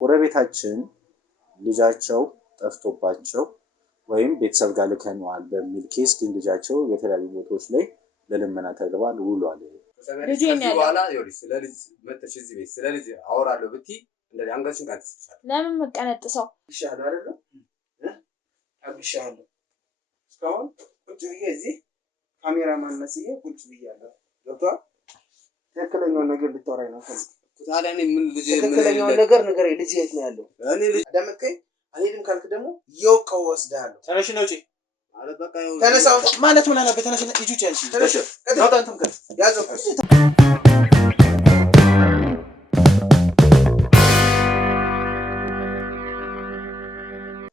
ጎረቤታችን ልጃቸው ጠፍቶባቸው ወይም ቤተሰብ ጋር ልከነዋል በሚል ኬስ ግን ልጃቸው የተለያዩ ቦታዎች ላይ ለልመና ተግባር ውሏል። ልጄን ያለ ስለልጅ መጥተሽ እዚህ ቤት ስለልጅ አወራለሁ ብትይ እንደዚህ አንገትሽን ቀንጥስሻለሁ። ለምን መቀነጥሰው ይሻላል አይደል? አብሻለሁ እስካሁን ቁጭ ብዬ እዚህ ካሜራማን መስዬ ቁጭ ብያለሁ። ገብቶሃል? ትክክለኛውን ነገር ልታወራኝ ነው ፈልግ። ታዲያ እኔ ምን ልጅ ትክክለኛውን ነገር ንገረኝ። ልጅ የት ነው ያለው? እኔ ልጅ አደመከኝ። አልሄድም ካልክ ደግሞ እየወቀው ወስደሃለሁ። ተነሽ ነው እጪ ማለት በቃ ይሁን። ተነሳው ማለት ምን አለበት? ተነሽ ልጅ ውጪ ያልሽ ተነሽ። ቀጥታ አንተም ከ ያዘው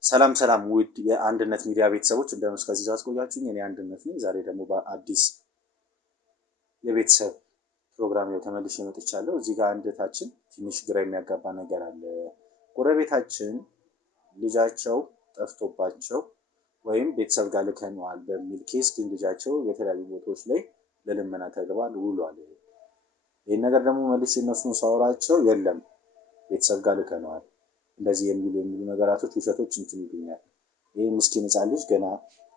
ሰላም ሰላም ውድ የአንድነት ሚዲያ ቤተሰቦች እንደምን እስከዚህ ሰዓት ቆያችሁኝ? እኔ አንድነት ነኝ። ዛሬ ደግሞ በአዲስ የቤተሰብ ፕሮግራም ተመልሼ መጥቻለሁ። እዚህ ጋር አንድታችን ትንሽ ግራ የሚያጋባ ነገር አለ። ጎረቤታችን ልጃቸው ጠፍቶባቸው ወይም ቤተሰብ ጋር ልከነዋል በሚል ኬስ ግን ልጃቸው የተለያዩ ቦታዎች ላይ ለልመና ተግባር ውሏል። ይህን ነገር ደግሞ መልሼ እነሱን ሳወራቸው የለም ቤተሰብ ጋር ልከነዋል እንደዚህ የሚሉ ነገራቶች ውሸቶች እንትን ይሉኛል። ይህ ምስኪን ህፃን ልጅ ገና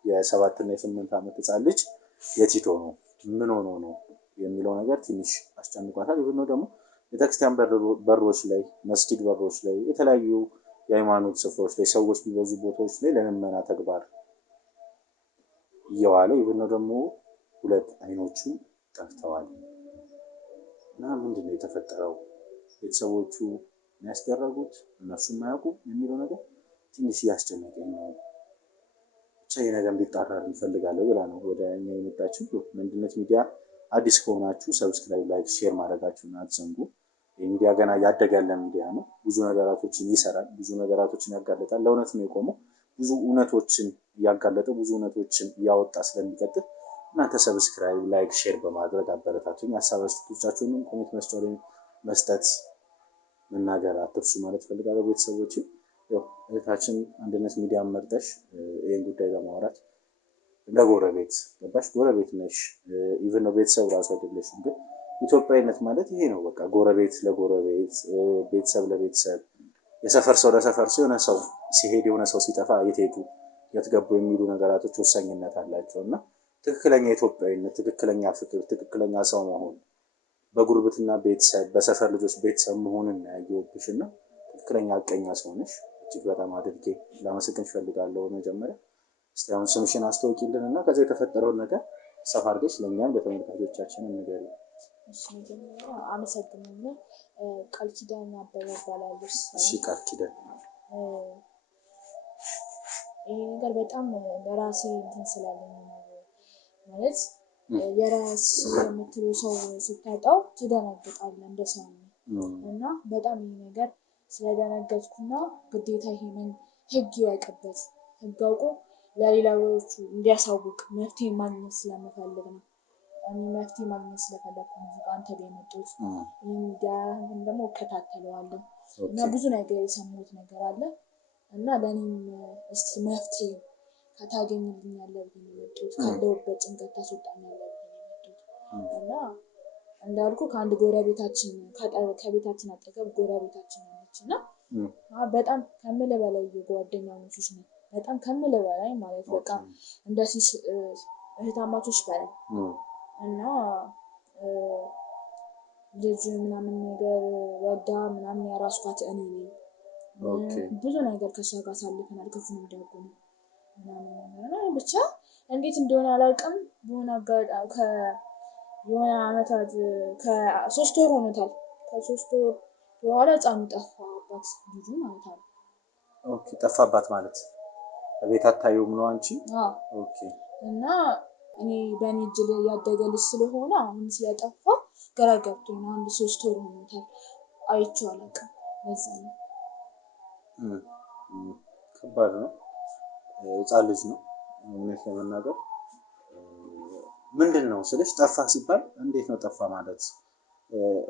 የ7 እና የ8 ዓመት ህፃን ልጅ የቲቶ ነው ምን ሆኖ ነው የሚለው ነገር ትንሽ አስጨንቋታል። ይሁን ነው ደግሞ ቤተክርስቲያን በሮች ላይ መስጊድ በሮች ላይ የተለያዩ የሃይማኖት ስፍራዎች ላይ ሰዎች የሚበዙ ቦታዎች ላይ ለልመና ተግባር እየዋለ ይሁን ነው ደግሞ 2 አይኖቹ ጠፍተዋል። እና ምንድነው የተፈጠረው? ቤተሰቦቹ ያስደረጉት እነሱም ማያውቁ የሚለው ነገር ትንሽ ያስጨነቀኝ ነው። ብቻ ይሄ ነገር እንዲጣራ እንፈልጋለን ብላ ነው ወደ እኛ የመጣችው። አንድነት ሚዲያ አዲስ ከሆናችሁ ሰብስክራይብ፣ ላይክ፣ ሼር ማድረጋችሁን አትዘንጉ። የሚዲያ ገና ያደገ ያለ ሚዲያ ነው። ብዙ ነገራቶችን ይሰራል፣ ብዙ ነገራቶችን ያጋለጣል። ለእውነት ነው የቆመው። ብዙ እውነቶችን እያጋለጠ ብዙ እውነቶችን እያወጣ ስለሚቀጥል እናንተ ሰብስክራይብ፣ ላይክ፣ ሼር በማድረግ አበረታቱኝ። ሀሳብ አስተያየቶቻችሁንም ኮሜንት መስጫው ላይ መስጠት መናገር አትርሱ ማለት ፈልጋለሁ። ቤተሰቦች እህታችን አንድነት ሚዲያ መርጠሽ ይሄን ጉዳይ ለማውራት ለጎረቤት ገባሽ፣ ጎረቤት ነሽ። ኢቭን ነው ቤተሰብ ራሱ አይደለሽም፣ ግን ኢትዮጵያዊነት ማለት ይሄ ነው። በቃ ጎረቤት ለጎረቤት፣ ቤተሰብ ለቤተሰብ፣ የሰፈር ሰው ለሰፈር ሰው፣ የሆነ ሰው ሲሄድ የሆነ ሰው ሲጠፋ የት ሄዱ የት ገቡ የሚሉ ነገራቶች ወሳኝነት አላቸው እና ትክክለኛ ኢትዮጵያዊነት፣ ትክክለኛ ፍቅር፣ ትክክለኛ ሰው መሆን በጉርብትና ቤተሰብ በሰፈር ልጆች ቤተሰብ መሆንን ያየሁብሽ እና ትክክለኛ አቀኛ ሰው ነሽ። እጅግ በጣም አድርጌ ላመሰግንሽ እፈልጋለሁ። መጀመሪያ እስቲ አሁን ስምሽን አስተዋውቂልን እና ከዛ የተፈጠረውን ነገር ሰፋ አድርገሽ ለእኛም ለተመልካቾቻችን ንገሪ። እሺ መጀመሪያ አመሰግናለሁ። ቃል ኪዳን አበበ እባላለሁ። እሺ ቃል ኪዳን፣ ይሄ ነገር በጣም ለራሴ እንትን ስላለኝ ነው ማለት የራስ የምትለው ሰው ስታጣው ትደነግጣለህ እንደ ሰው እና በጣም ይሄ ነገር ስለደነገጥኩና ግዴታ ይሄንን ህግ ይወቅበት ህግ አውቆ ለሌላዎቹ እንዲያሳውቅ መፍትሄ ማግኘት ስለምፈልግ ነው። እኔ መፍትሄ ማግኘት ስለፈለኩ ነው አንተ ጋር የመጣሁት። ሚዲያህን ደግሞ እከታተለዋለሁ እና ብዙ ነገር የሰማሁት ነገር አለ እና ለእኔም እስቲ መፍትሄ ታገኝልኛለህ ብዬ ነው የመጣሁት። ካለሁበት ጭንቀት ታስወጣኛለህ ብዬ ነው የመጣሁት እና እንዳልኩ ከአንድ ጎረቤታችን ከቤታችን አጠገብ ጎረቤታችን ነች እና በጣም ከምልህ በላይ የጓደኛሞች ነን። በጣም ከምልህ በላይ ማለት በቃ እንደዚህ እህታማቾች በላይ እና ልጅ ምናምን ነገር ወዳ ምናምን ያራስኳት እኔ ነኝ። ብዙ ነገር ከሷ ጋር አሳልፈናል። ክፉንም ደጉንም ምናምን ብቻ እንዴት እንደሆነ አላውቅም። የሆነ አመታት ከ3 ወር ሆኖታል። ከ3 ወር በኋላ ህፃኑ ጠፋባት ልጁ ማለት ነው። ኦኬ ጠፋባት ማለት ቤት አታዩም ነው አንቺ? ኦኬ እና እኔ በእኔ እጅ ያደገ ልጅ ስለሆነ አሁን ስለጠፋ ግራ ገብቶኝ ነው። 3 ወር ሆኖታል። አይቼው አላውቅም። ለዛ ነው ከባድ ነው። ህፃን ልጅ ነው እውነት ለመናገር። ምንድን ነው ስልሽ ጠፋ ሲባል እንዴት ነው ጠፋ ማለት?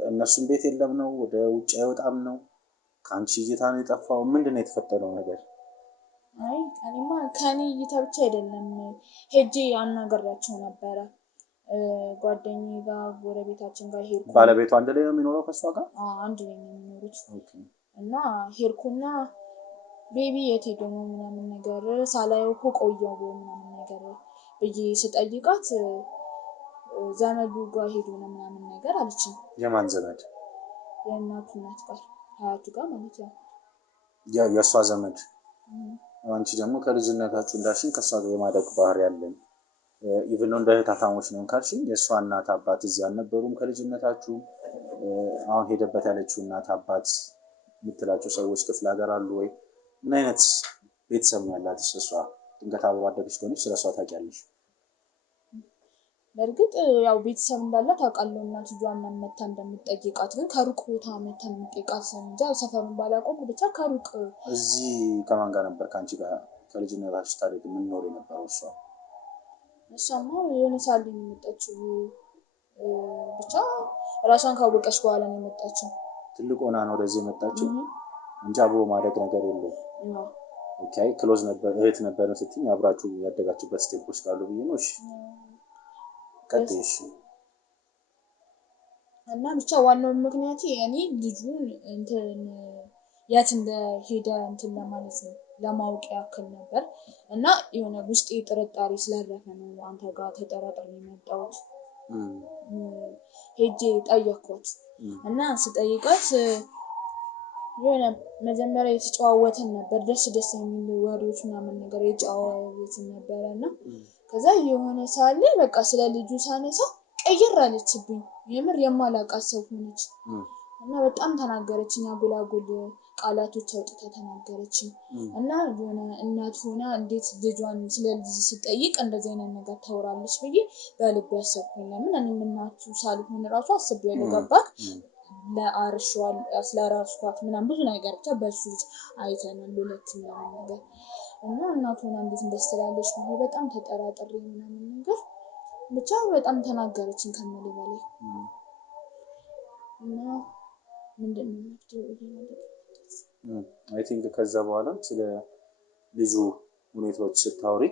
እነሱም ቤት የለም ነው? ወደ ውጭ አይወጣም ነው? ከአንቺ እይታ ነው የጠፋው? ምንድን ነው የተፈጠረው ነገር? አይ እኔማ ከኔ እይታ ብቻ አይደለም ሄጄ አናገራቸው ነበረ። ጓደኛዬ ጋር ጎረቤታችን ጋር ሄድኩ። ባለቤቱ አንድ ላይ ነው የሚኖረው ከሷ ጋር? አንድ ላይ ነው የሚኖሩት እና ሄድኩና ቤቢ የት ሄዶ ነው ምናምን ነገር ሳላየው እኮ ቆየሁ ምናምን ነገር ብዬ ስጠይቃት ዘመዱ ጋር ሄዶ ነው ምናምን ነገር አለችኝ። የማን ዘመድ? የእናቱ እናት ጋር አያቱ ጋር ማለት ነው። የእሷ ዘመድ። አንቺ ደግሞ ከልጅነታችሁ እንዳልሽኝ ከእሷ ጋር የማደግ ባህሪ ያለን ኢቭን እንደ እህታማቾች ነው ካልሽኝ የእሷ እናት አባት እዚህ አልነበሩም ከልጅነታችሁ? አሁን ሄደበት ያለችው እናት አባት የምትላቸው ሰዎች ክፍለ ሀገር አሉ ወይ? ምን አይነት ቤተሰብ ነው ያላት እሷ? ድንገት አብሮ አደገች ከሆነች ስለሷ ታውቂያለሽ? በእርግጥ ያው ቤተሰብ እንዳላት አውቃለሁ። እናትየዋን መታ እንደምትጠይቃት ግን ከሩቅ ቦታ መታ እንደምትጠይቃት እንጂ ሰፈሩን ባላውቀውም ብቻ ከሩቅ። እዚህ ከማን ጋር ነበር ከአንቺ ጋር ከልጅነታችሁ ታሪክ የምንኖር የነበረው እሷ? እሷማ የሆነ ሳል ነው የመጣችው። ብቻ ራሷን ካወቀች በኋላ ነው የመጣችው። ትልቅ ሆና ነው ወደዚህ የመጣችው እንጂ አብሮ ማደግ ነገር የለውም። ኦኬ ክሎዝ ነበር እህት ነበር ስትይኝ አብራችሁ ያደጋችሁበት ስቴፖች ካሉ ብዬ ነው። እሺ ቀጥይሽ። እና ብቻ ዋናው ምክንያት እኔ ልጁን እንትን የት እንደሄደ እንትን ለማለት ነው ለማወቅ ያክል ነበር። እና የሆነ ውስጤ ጥርጣሬ ስላረፈ ነው አንተ ጋር ተጠራጥሬ የመጣሁት። ሄጄ ጠየኳት እና ስጠይቃት የሆነ መጀመሪያ የተጨዋወትን ነበር ደስ የሚሉ ወሬዎች ምናምን ነገር የጨዋወትን ነበርና ከዛ የሆነ ሳለ በቃ ስለ ልጁ ሳነሳ ቀይር አለችብኝ። የምር የማላውቃት ሰው ሆነች እና በጣም ተናገረችኝ። አጉላጉል ቃላቶች አውጥታ ተናገረችኝ። እና የሆነ እናት ሆና እንዴት ልጇን ስለ ልጅ ስትጠይቅ እንደዚህ አይነት ነገር ታወራለች ብዬ በልቤ አሰብኩኝ። ለምን እኔም እናቱ ሳልሆን ራሱ አስቤያለሁ። ገባክ? ለአርሽዋል አስላራስኳት ምናምን ብዙ ነገር ብቻ በሱ አይተናል ሁለት ምናምን ነገር እና እናቱ ሆና እንዴት እንደስተላለች ብዬ በጣም ተጠራጥሬ ምናምን ነገር ብቻ በጣም ተናገረችኝ ከምልህ በላይ። እና ምንድነው አይ ቲንክ ከዛ በኋላ ስለ ልጁ ሁኔታዎች ስታወሪ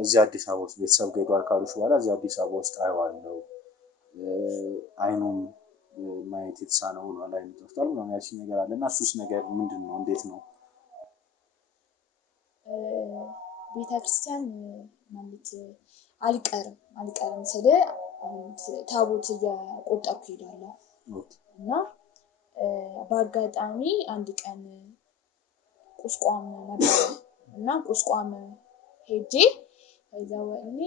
እዚህ አዲስ አበባ ውስጥ ቤተሰብ ጋር ሄዷል ካሉሽ በኋላ እዚህ አዲስ አበባ ውስጥ አየዋለሁ አይኑም ማየት የተሳነው ነው ላይ ተፈታሉ ነው ያልሽኝ ነገር አለና እሱስ ነገር ምንድነው? እንዴት ነው? ቤተክርስቲያን ማለት አልቀርም ስለ ታቦት እየቆጠርኩ ሄዳለሁ። እና በአጋጣሚ አንድ ቀን ቁስቋም ነበር እና ቁስቋም ሄጄ ከዛው እኔ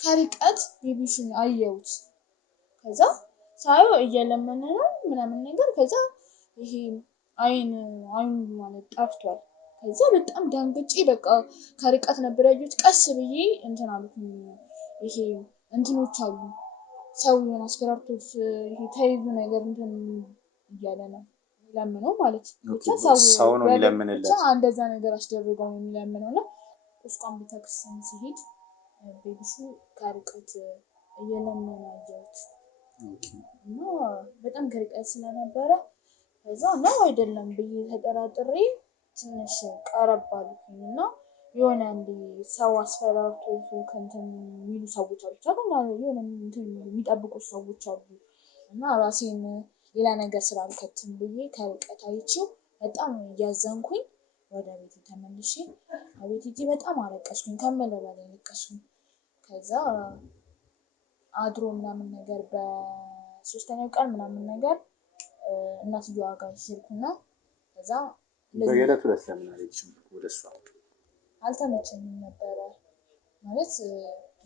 ከርቀት ቤቢሽን አየሁት። ከዛ ሳየው እየለመነ ነው ምናምን ነገር ከዛ ይሄ አይኑ ማለት ጠፍቷል። ከዛ በጣም ደንግጬ በቃ ከርቀት ነበር ያየሁት። ቀስ ብዬ እንትን አልኩኝ። ይሄ እንትኖች አሉ ሰው የሆነ አስፈራርቶት ይሄ ተይዙ ነገር እንትን እያለ ነው ለምነው ማለት ብቻ ሰው ነው የሚለምንለት ብቻ እንደዛ ነገር አስደርገው ነው የሚለምነው። እና ቁስቋም ቤተክርስቲያን ሲሄድ ቤቢሹ ከርቀት እየለመነ አየሁት። እና በጣም ከርቀት ስለነበረ ከዛ ነው አይደለም ብዬ ተጠራጥሬ ትንሽ ቀረብ አልኩኝ። እና የሆነ እንደ ሰው አስፈራርቶ ከእንትን የሚሉ ሰዎች አሉ የሆነ እንትን የሚጠብቁ ሰዎች አሉ። እና ራሴን ሌላ ነገር ስላልከትም ብዬ ከርቀት አይቼው በጣም እያዘንኩኝ ወደ ቤት ተመልሼ አቤት ሂጂ በጣም አለቀስኩኝ። ከምልህ በላይ አለቀስኩኝ። ከዛ አድሮ ምናምን ነገር በሶስተኛው ቀን ምናምን ነገር እናትየዋ ጋር ሄድኩና ከዛ በየዕለቱ ለምን አልሄድሽም ወደሷ? አልተመቸኝም ነበረ ማለት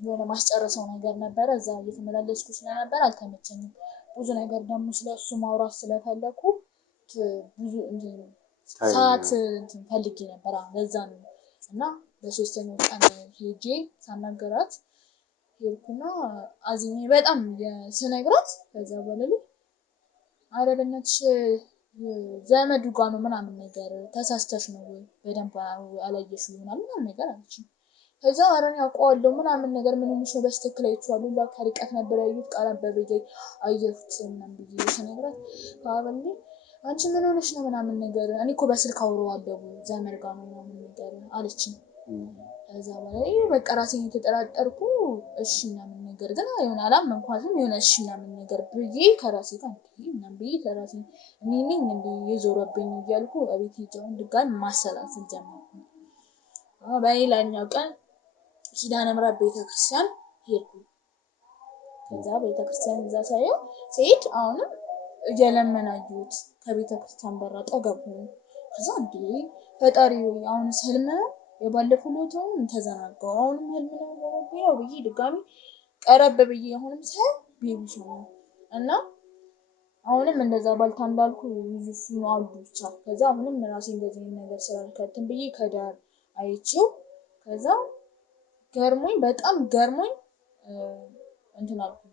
የሆነ ማስጨረሰው ነገር ነበረ እዛ እየተመላለስኩ ስለነበር አልተመቸኝም። ብዙ ነገር ደግሞ ስለሱ ማውራት ስለፈለኩ ብዙ ሰዓት ፈልጌ ነበር ለዛ ነው። እና በሶስተኛው ቀን ሄጄ ሳናገራት ሄድኩና አዝኜ በጣም ስነግራት ከዛ በኋላ ኧረ በእናትሽ ዘመዱ ጋር ነው ምናምን ነገር ተሳስተሽ ነው ወይ በደንብ አላየሽው ይሆናል ምናምን ነገር አለችኝ። ከዛ ኧረ እኔ አውቀዋለሁ ምናምን ነገር ምን ሆነሽ ነው በስትክክል አይቼዋለሁ ሁላ ከርቀት ነበር ያየሁት ቀረብ ብዬ አየሁት ምናምን ብዬ ስነግራት አበል አንቺ ምን ሆነሽ ነው ምናምን ነገር እኔ እኮ በስልክ አውረዋለሁ ዘመድ ጋር ነው ምናምን ነገር አለችኝ። ከዛ በኋላ በቃ ራሴን የተጠራጠርኩ እሺ ምናምን ነገር ግን የሆነ አላመንኳትም የሆነ እሺ ምናምን ነገር ብዬ ከራሴ ጋር ምናምን ምናምን ብዬ ለራሴ እኔ ነኝ እንዴ የዞረብኝ እያልኩ እቤት ሄጄውን ድጋሚ ማሰላሰል ጀመርኩ። በሌላኛው ቀን ኪዳነ ምሕረት ቤተክርስቲያን ሄድኩኝ። ከዛ ቤተክርስቲያን እዛ ሳየው ስሄድ አሁንም እየለመናዩት ከቤተክርስቲያን በር አጠገብ ነው። ከዛ እንዴ ፈጣሪ አሁን ህልም ነው የባለፈው ሎቶን ተዘናጋው አሁንም ህልም ነው ሆኖብኝ ነው ብዬ ድጋሚ ቀረብ ብዬ አሁንም ሳይ ቤቢሽ ነው እና አሁንም እንደዛ ባልታ እንዳልኩ ይዙሱ ነው አሉ ብቻ። ከዛ አሁንም ራሴ እንደዚህ ነገር ስላልከተም ብዬ ከዳር አይቼው ከዛ ገርሞኝ በጣም ገርሞኝ እንትን አልኩኝ።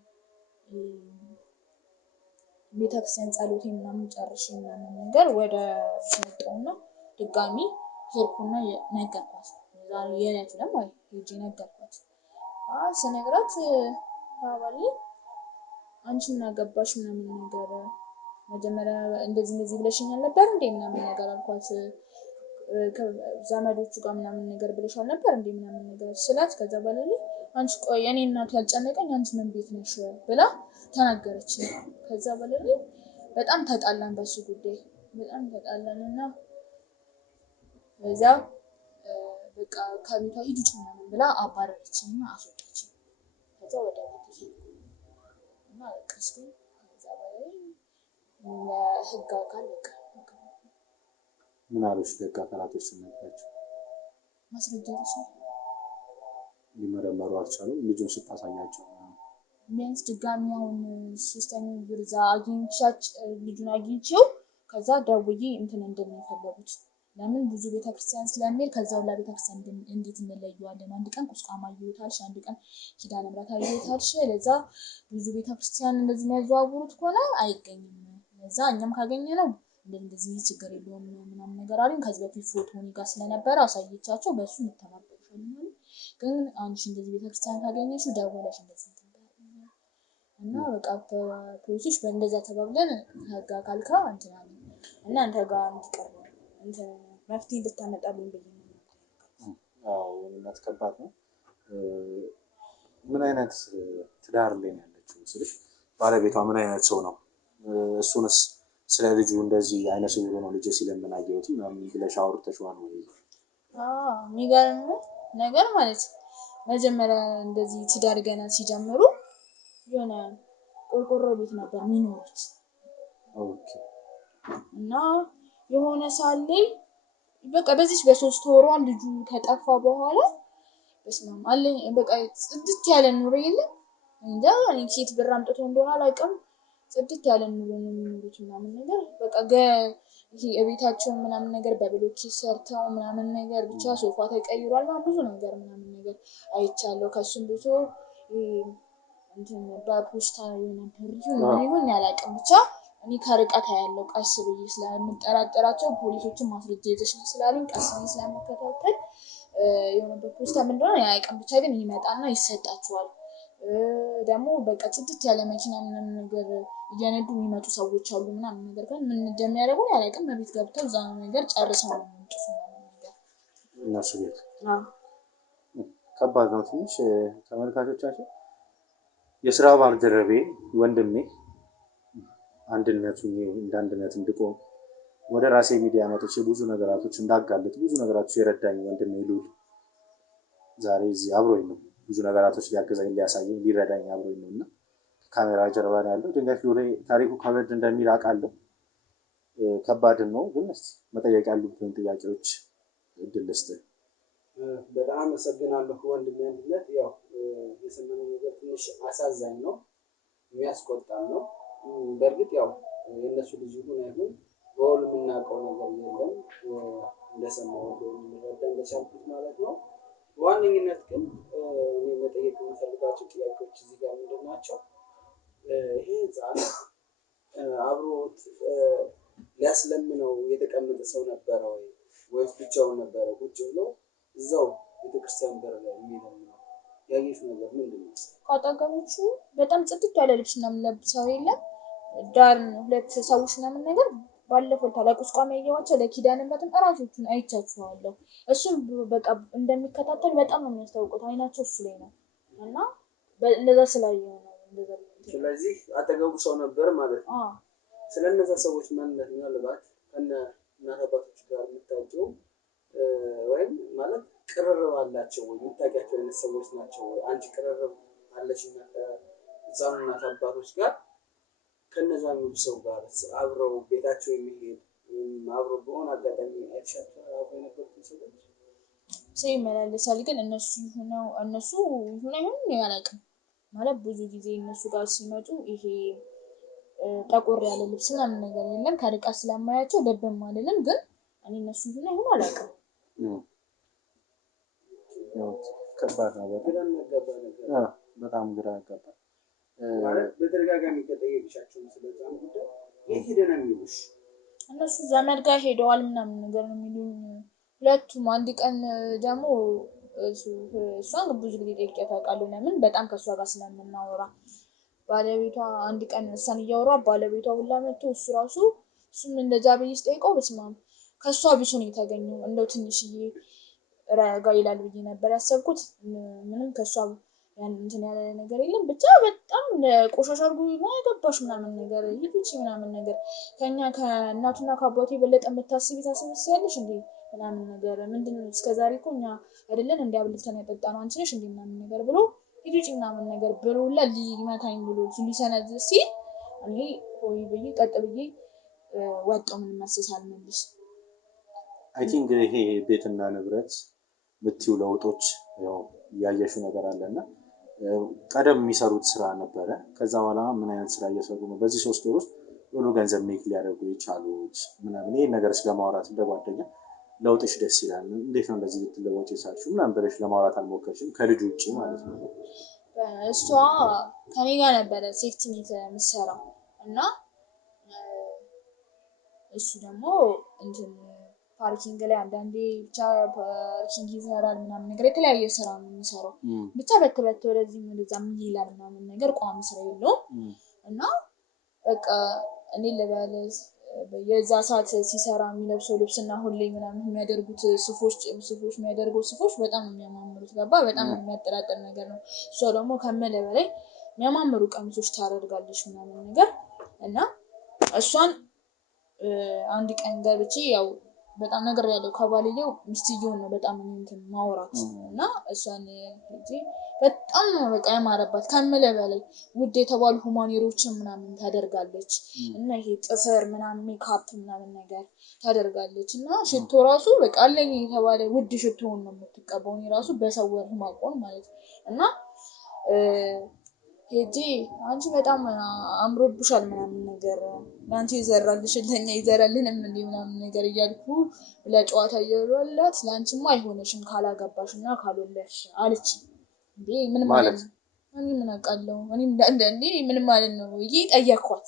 ቤተክርስቲያን ጸሎቴ ምናምን ጨርሼ ምናምን ነገር ወደ ሰጠውና ድጋሚ ሄድኩና ነገርኳት። ዛሬ የለት ነው ማለት ሄጄ ነገርኳት። ስነግራት ባባሌ አንቺ ምን አገባሽ ምናምን ነገር መጀመሪያ እንደዚህ ብለሽኛል ነበር እንዴ ምናምን ነገር አልኳት። ዘመዶቹ ጋር ምናምን ነገር ብለሻል ነበር እንዴ ምናምን ነገር ስላት ከዛ ባለልኝ አንቺ ቆይ እኔ እናት ያልጨነቀኝ አንቺ ምን ቤት ነሽ ብላ ተናገረች። ከዛ ባለልኝ በጣም ተጣላን በሱ ጉዳይ በጣም ተጣላንና ከዛ በቃ ከቤቷ ሂጂ ምናምን ብላ አባረረችኝና አስወጣችኝ። ከዛ ወደ ቤት ሄድኩ እና ለቅስኩኝ። ከዛ ባለልኝ ለህግ አካል በቃ ምን አሉሽ? ህግ አካላቶች ስናያቸው ማስረጃዎች ሊመረመሩ አልቻሉም። ልጁን ስታሳያቸው ቢያንስ ድጋሚ አሁን ሶስተኛው ብርዛ አግኝቻች ልጁን አግኝቼው ከዛ ደውዬ እንትን እንደሚፈልጉት ለምን ብዙ ቤተክርስቲያን ስለሚል ከዛው ለቤተክርስቲያን እንዴት እንለየዋለን? አንድ ቀን ቁስቋም አየሁታልሽ፣ አንድ ቀን ኪዳነ ምሕረት አየሁታልሽ። ለዛ ብዙ ቤተክርስቲያን እንደዚህ የሚያዘዋውሩት ከሆነ አይገኝም። ለዛ እኛም ካገኘነው እንደዚህ ችግር የለውም ምናምን ነገር አሉኝ። ከዚህ በፊት ፎቶውን ጋር ስለነበረ አሳየቻቸው በሱ እንተባበራለን። ግን አንቺ እንደዚህ ቤተክርስቲያን ካገኘሽው ደውለሽ እንደዚህ እና በቃ ፖሊሶች በእንደዛ ተባብለን ህግ አካል ጋር እንትን አለ እና አንተ ጋር እንዲቀርብ እንትን መፍትሄ እንድታመጣልኝ ብዬ ነው። አዎ እናት ከባድ ነው። ምን አይነት ትዳር ላይ ነው ያለችው ስልሽ ባለቤቷ ምን አይነት ሰው ነው? እሱንስ ስለ ልጁ እንደዚህ አይነ ስውር ነው ልጅ ሲለምን አየሁት ምናምን ብለሽ አውርተሽዋል ወይ? የሚገርም ነገር ማለት መጀመሪያ እንደዚህ ትዳር ገና ሲጀምሩ የሆነ ቆርቆሮ ቤት ነበር የሚኖሩት። ኦኬ እና የሆነ ሳለ በቃ በዚህ በሶስት ወሯ ልጁ ከጠፋ በኋላ በስማም አለኝ በቃ ጽድት ያለ ኑሮ የለም እንጃ እኔ ኬት ብር አምጥቶ እንደሆነ አላውቅም። ጽድት ያለ ኑሮ ነው የሚኖሩት ምናምን ነገር በቃ ይሄ እቤታቸው ምናምን ነገር በብሎኬት ሰርተው ምናምን ነገር ብቻ ሶፋ ተቀይሯል እና ብዙ ነገር ምናምን ነገር አይቻለሁ። ከሱም ብዙ እንትን በፖስታ የሆነ ይሁን ያላውቅም ብቻ እኔ ከርቀት ያለው ቀስ ብዬ ስለምጠራጠራቸው ፖሊሶችን ማስረጃ ይዘሽ ስላሉኝ ቀስ ብዬ ስለምከታተል የሆነ በፖስታ ምንድነው ያውቅም ብቻ ግን ይመጣና ይሰጣቸዋል። ደግሞ በቃ ጽድት ያለ መኪና ምናምን ነገር እየነዱ የሚመጡ ሰዎች አሉ ምናምን ነገር ግን ምን እንደሚያደርጉ ያላውቅም። በቤት ገብተው እዛ ነገር ጨርሰው ነው የሚመጡት ነገር እነሱ ቤት ከባድ ነው ትንሽ። ተመልካቾቻችን የስራ ባልደረቤ ወንድሜ አንድነት እንድቆም ወደ ራሴ ሚዲያ መጥቼ ብዙ ነገራቶች እንዳጋለጥ ብዙ ነገራቶች የረዳኝ ወንድሜ ሉል ዛሬ እዚህ አብሮኝ ነው። ብዙ ነገራቶች ሊያገዛኝ ሊያሳየኝ ሊረዳኝ አብሮኝ ነው እና ካሜራ ጀርባ ነው ያለው። ድንገት ሉሌ ታሪኩ ከበድ እንደሚል አውቃለሁ። ከባድም ነው ግን እስኪ መጠየቅ ያሉብን ጥያቄዎች እድል ልስጥህ። በጣም አመሰግናለሁ ወንድሜ አንድነት። ያው የሰማነው ነገር ትንሽ አሳዛኝ ነው፣ የሚያስቆጣም ነው። በእርግጥ ያው የእነሱ ልጅ ይሁን አይሁን በውል የምናውቀው ነገር የለም። እንደሰማሁ ልረዳ እንደቻልኩት ማለት ነው። በዋነኝነት ግን እኔ መጠየቅ የምፈልጋቸው ጥያቄዎች እዚህ ጋር ምንድን ናቸው? ይሄ ህፃን አብሮት ሊያስለምነው የተቀመጠ ሰው ነበረ ወይ ወይስ ብቻውን ነበረ ቁጭ ብሎ እዛው ቤተክርስቲያን በር ላይ የሚለምነው? ያየሽ ነገር ምንድን ነው? ከአጠገቦቹ በጣም ጽድት ያለ ልብስ ምናምን ለብሰው የለም ዳር ሁለት ሰዎች ምናምን ነገር ባለፈው ቁስቋም ያየኋቸው ለኪዳነ ምሕረትም እራሶቹን አይቻቸዋለሁ። እሱም በቃ እንደሚከታተል በጣም ነው የሚያስታውቁት። አይናቸው እሱ ላይ ነው እና እንደዛ ስላየሁ ነው እንደዛ። ስለዚህ አጠገቡ ሰው ነበር ማለት ነው። ስለነዛ ሰዎች ማንነት ምናልባት ከነ እናት አባቶች ጋር የምታውቂው ወይም ማለት ቅርርብ አላቸው ወይ የምታውቂያቸው አይነት ሰዎች ናቸው ወይ? አንቺ ቅርርብ አለሽ እና እዛም እናት አባቶች ጋር ከነዛኞቹ ሰው ጋር አብረው ቤታቸው የሚሄድ አብረው በሆነ አጋጣሚ አይተሻቸው አብረው የነበሩትን ሰዎች ሰው ይመላለሳል። ግን እነሱ ይሁን አይሁን አላውቅም። ማለት ብዙ ጊዜ እነሱ ጋር ሲመጡ ይሄ ጠቆር ያለ ልብስ ምናምን ነገር የለም። ከርቀት ስለማያቸው ደብም አልልም። ግን እኔ እነሱ ይሁን አይሁን አላውቅም። ከባድ ነው። በጣም ግራ ያጋባል። ማለት በተደጋጋሚ ከጠየቅሻቸው ስለዛ ጉዳይ የት ሄደህ ነው የሚሉሽ? እነሱ ዘመድ ጋር ሄደዋል ምናምን ነገር ነው የሚሉኝ ሁለቱም። አንድ ቀን ደግሞ እሷን ብዙ ጊዜ ጠይቄያት አውቃለሁ። ለምን በጣም ከእሷ ጋር ስለምናወራ ባለቤቷ አንድ ቀን እሷን እያወራ ባለቤቷ ሁላ መጥቶ እሱም እንደዛ ብዬ ስጠይቀው በስማም ከእሷ ብሶ ነው የተገኘው። እንደው ትንሽዬ ረጋ ይላል ብዬ ነበር ያሰብኩት። ምንም ከእሷ ያን እንትን ያለ ነገር የለም። ብቻ በጣም ለቆሻሻ አድርጎ ማያገባሽ ምናምን ነገር ይሉት ምናምን ነገር ከኛ ከእናቱና ከአባቱ የበለጠ የምታስቢ ታስመስያለሽ እንዴ ምናምን ነገር ምንድነው እስከዛሬ እኮ እኛ አይደለን እንዴ አብልተን ያጠጣነው አንቺ ነሽ እንዴ ምናምን ነገር ብሎ ይሉት ምናምን ነገር ብሎላ ሊመታኝ ብሎ ሊሰነዝ ሲል እኔ ሆይ ብዬ ቀጥ ብዬ ወጣሁ። ምንም መልስ ሳልመልስ አይ ቲንክ ይሄ ቤትና ንብረት ምትዩ ለውጦች ያው ያየሽው ነገር አለና ቀደም የሚሰሩት ስራ ነበረ። ከዛ በኋላ ምን አይነት ስራ እየሰሩ ነው በዚህ 3 ወር ውስጥ ሁሉ ገንዘብ ሜክ ሊያደርጉ የቻሉት ምናምን ይሄን ነገር ስለማውራት እንደጓደኛ ለውጥሽ ደስ ይላል። እንዴት ነው እንደዚህ ልትለወጪ የቻልሽው ምናምን ብለሽ ለማውራት አልሞከርሽም? ከልጅ ውጪ ማለት ነው። እሷ ከኔ ጋር ነበረ ሴፍቲ ኔት የምትሰራው እና እሱ ደግሞ እንትን ፓርኪንግ ላይ አንዳንዴ ብቻ ፓርኪንግ ይሰራል ምናምን ነገር የተለያየ ስራ ነው የሚሰራው። ብቻ በትበት ወደዚህ ወደዛም ይላል ምናምን ነገር ቋሚ ስራ የለውም። እና በቃ እኔ ለባለስ የዛ ሰዓት ሲሰራ የሚለብሰው ልብስና ሁሌ ምናምን የሚያደርጉት ሱፎች የሚያደርጉት ሱፎች በጣም የሚያማምሩት ገባ። በጣም የሚያጠራጥር ነገር ነው። እሷ ደግሞ ከመለ በላይ የሚያማምሩ ቀሚሶች ታደርጋለች ምናምን ነገር እና እሷን አንድ ቀን ገብቼ ያው በጣም ነገር ያለው ከባልየው ሚስትየውን ነው በጣም እንትን ማውራት እና እሷን በጣም በቃ ያማረባት ከመለ በላይ ውድ የተባሉ ሁማኔሮችን ምናምን ታደርጋለች እና ይሄ ጥፍር ምናምን ሜካፕ ምናምን ነገር ታደርጋለች እና ሽቶ ራሱ በቃ አለኝ የተባለ ውድ ሽቶውን ነው የምትቀባው። እኔ ራሱ በሰወር ማቆን ማለት እና ሄጂ አንቺ በጣም አምሮብሻል ምናምን ነገር ላንቺ ይዘራልሽ ለኛ ይዘራልንም እንዴ ምናምን ነገር እያልኩ ለጨዋታ እየወራላት ላንቺማ አይሆነሽም ካላገባሽና ካልወለድሽ አለች። እንዴ ምን ማለት ነው? እኔ ምን አውቃለሁ እኔ ምን ማለት ነው ይሄ ጠየቅኳት።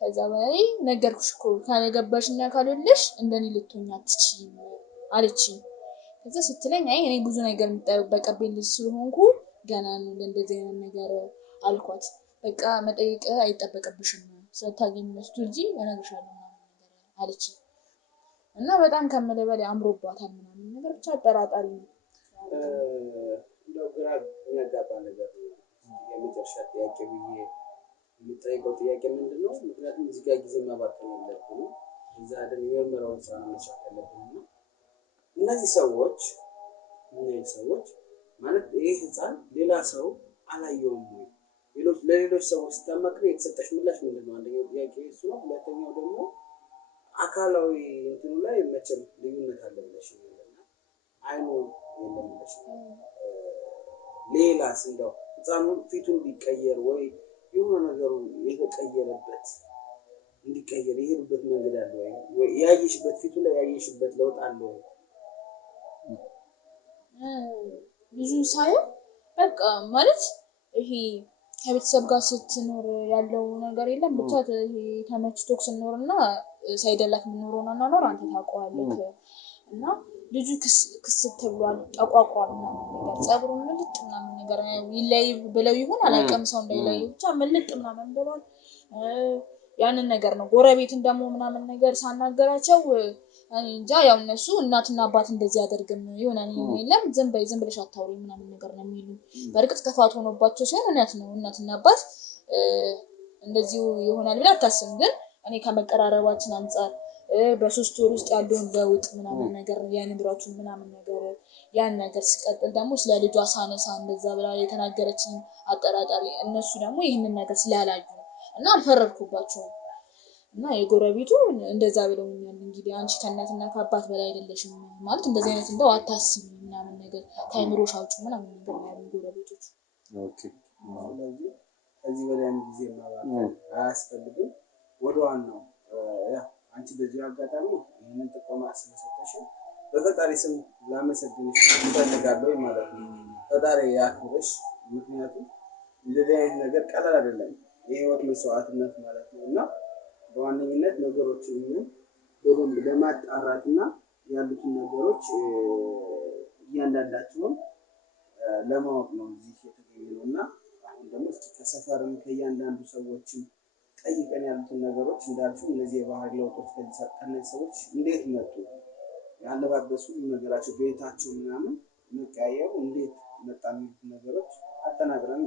ከዛ በላይ ነገርኩሽ እኮ ካላገባሽና ካልወለድሽ እንደኔ ልትሆኚ አትችይም አለችኝ። ከዛ ስትለኝ አይ እኔ ብዙ ነገር የሚጠበቅብኝ ልጅ ስለሆንኩ ገና ነው እንደዚህ አይነት ነገር አልኳት። በቃ መጠየቅ አይጠበቅብሽም ስለታገኝ መስቱጂ እነግርሻለሁ ምናምን ነገር አለችኝ። እና በጣም ከመለ በላይ አምሮባታል ምናምን ነገር ብቻ አጠራጣሪ ነው። እንደው ግራ የሚያጋባ ነገር የመጨረሻ ጥያቄ ብዬ የምጠይቀው ጥያቄ ምንድነው? ምክንያቱም እዚህ ጋር ጊዜ ማባከን የለብንም። እዛ አይደል የምርመራውን ስራ መስራት ያለብን እና እነዚህ ሰዎች ማለት ይሄ ህፃን ሌላ ሰው አላየውም ወይ? ለሌሎች ሰዎች ስታማክሪ የተሰጠሽ ምላሽ ምንድነው? አንደኛው ጥያቄ እሱ ነው። ሁለተኛው ደግሞ አካላዊ እንትኑ ላይ መቼም ልዩነት አለ ብለሽ ነውና አይኑ የለም ብለሽ ሌላስ እንደው ህፃኑ ፊቱን ቢቀየር ወይ የሆነ ነገሩ የተቀየረበት እንዲቀየር የሄዱበት መንገድ አለ ወይ? ያየሽበት ፊቱ ላይ ያየሽበት ለውጥ አለ ወይ? ብዙ ሳይሆን በቃ ማለት ይሄ ከቤተሰብ ጋር ስትኖር ያለው ነገር የለም። ብቻ ይሄ ተመችቶክ ስንኖርና ሳይደላክ የምንኖረው አናኖር አንተ ታውቀዋለህ። እና ልጁ ክስት ብሏል ጠቋቋል ምናምን ነገር ፀጉሩን ምልጥ ምናምን ነገር ይለይ ብለው ይሁን አላውቅም። ሰው እንዳይለይ ብቻ ምልጥ ምናምን ብሏል። ያንን ነገር ነው ጎረቤትን ደግሞ ምናምን ነገር ሳናገራቸው እኔ እንጃ ያው እነሱ እናትና አባት እንደዚህ ያደርግም ይሆናል የለም ዝም ብለሽ አታውሪ ምናምን ነገር ነው የሚሉ። በርግጥ ጥፋት ሆኖባቸው ሲሆን እውነት ነው እናትና አባት እንደዚህ ይሆናል ብላ አታስብም። ግን እኔ ከመቀራረባችን አንፃር በ3 ወር ውስጥ ያለውን ለውጥ ምናምን ነገር የንብረቱን ምናምን ነገር ያን ነገር ሲቀጥል ደግሞ ስለ ልጇ ሳነሳ እንደዛ ብላ የተናገረችኝ አጠራጣሪ እነሱ ደግሞ ይህንን ነገር ስላላዩ እና አልፈረድኩባቸውም እና የጎረቤቱ እንደዛ ብለውኛል እንግዲህ አንቺ ከእናትና ከአባት በላይ አይደለሽም ማለት እንደዚህ አይነት እንደው አታስቢ ምናምን ነገር ከአይምሮሽ አውጪ ምናምን ነገር ያሉ ጎረቤቶች ኦኬ ስለዚህ ከዚህ በላይ ጊዜ ማባከን አያስፈልግም ወደ ዋናው አንቺ በዚህ አጋጣሚ ይህንን ጥቆማ ስለሰጠሽ በፈጣሪ ስም ላመሰግንሽ እፈልጋለሁ ማለት ነው ፈጣሪ ያክብርሽ ምክንያቱም እንደዚህ አይነት ነገር ቀላል አይደለም የህይወት መስዋዕትነት ማለት ነው እና በዋነኝነት ነገሮችን በደንብ ለማጣራትና ያሉትን ነገሮች እያንዳንዳቸውን ለማወቅ ነው እዚህ የተገኘነው እና አሁን ደግሞ ከሰፈርም ከእያንዳንዱ ሰዎችም ጠይቀን ያሉትን ነገሮች እንዳልኩ እነዚህ የባህሪ ለውጦች ከነዚህ ሰዎች እንዴት መጡ ያለባበሱ ነገራቸው ቤታቸው ምናምን መቀያየሩ እንዴት መጣ የሚሉትን ነገሮች አጠናቅረን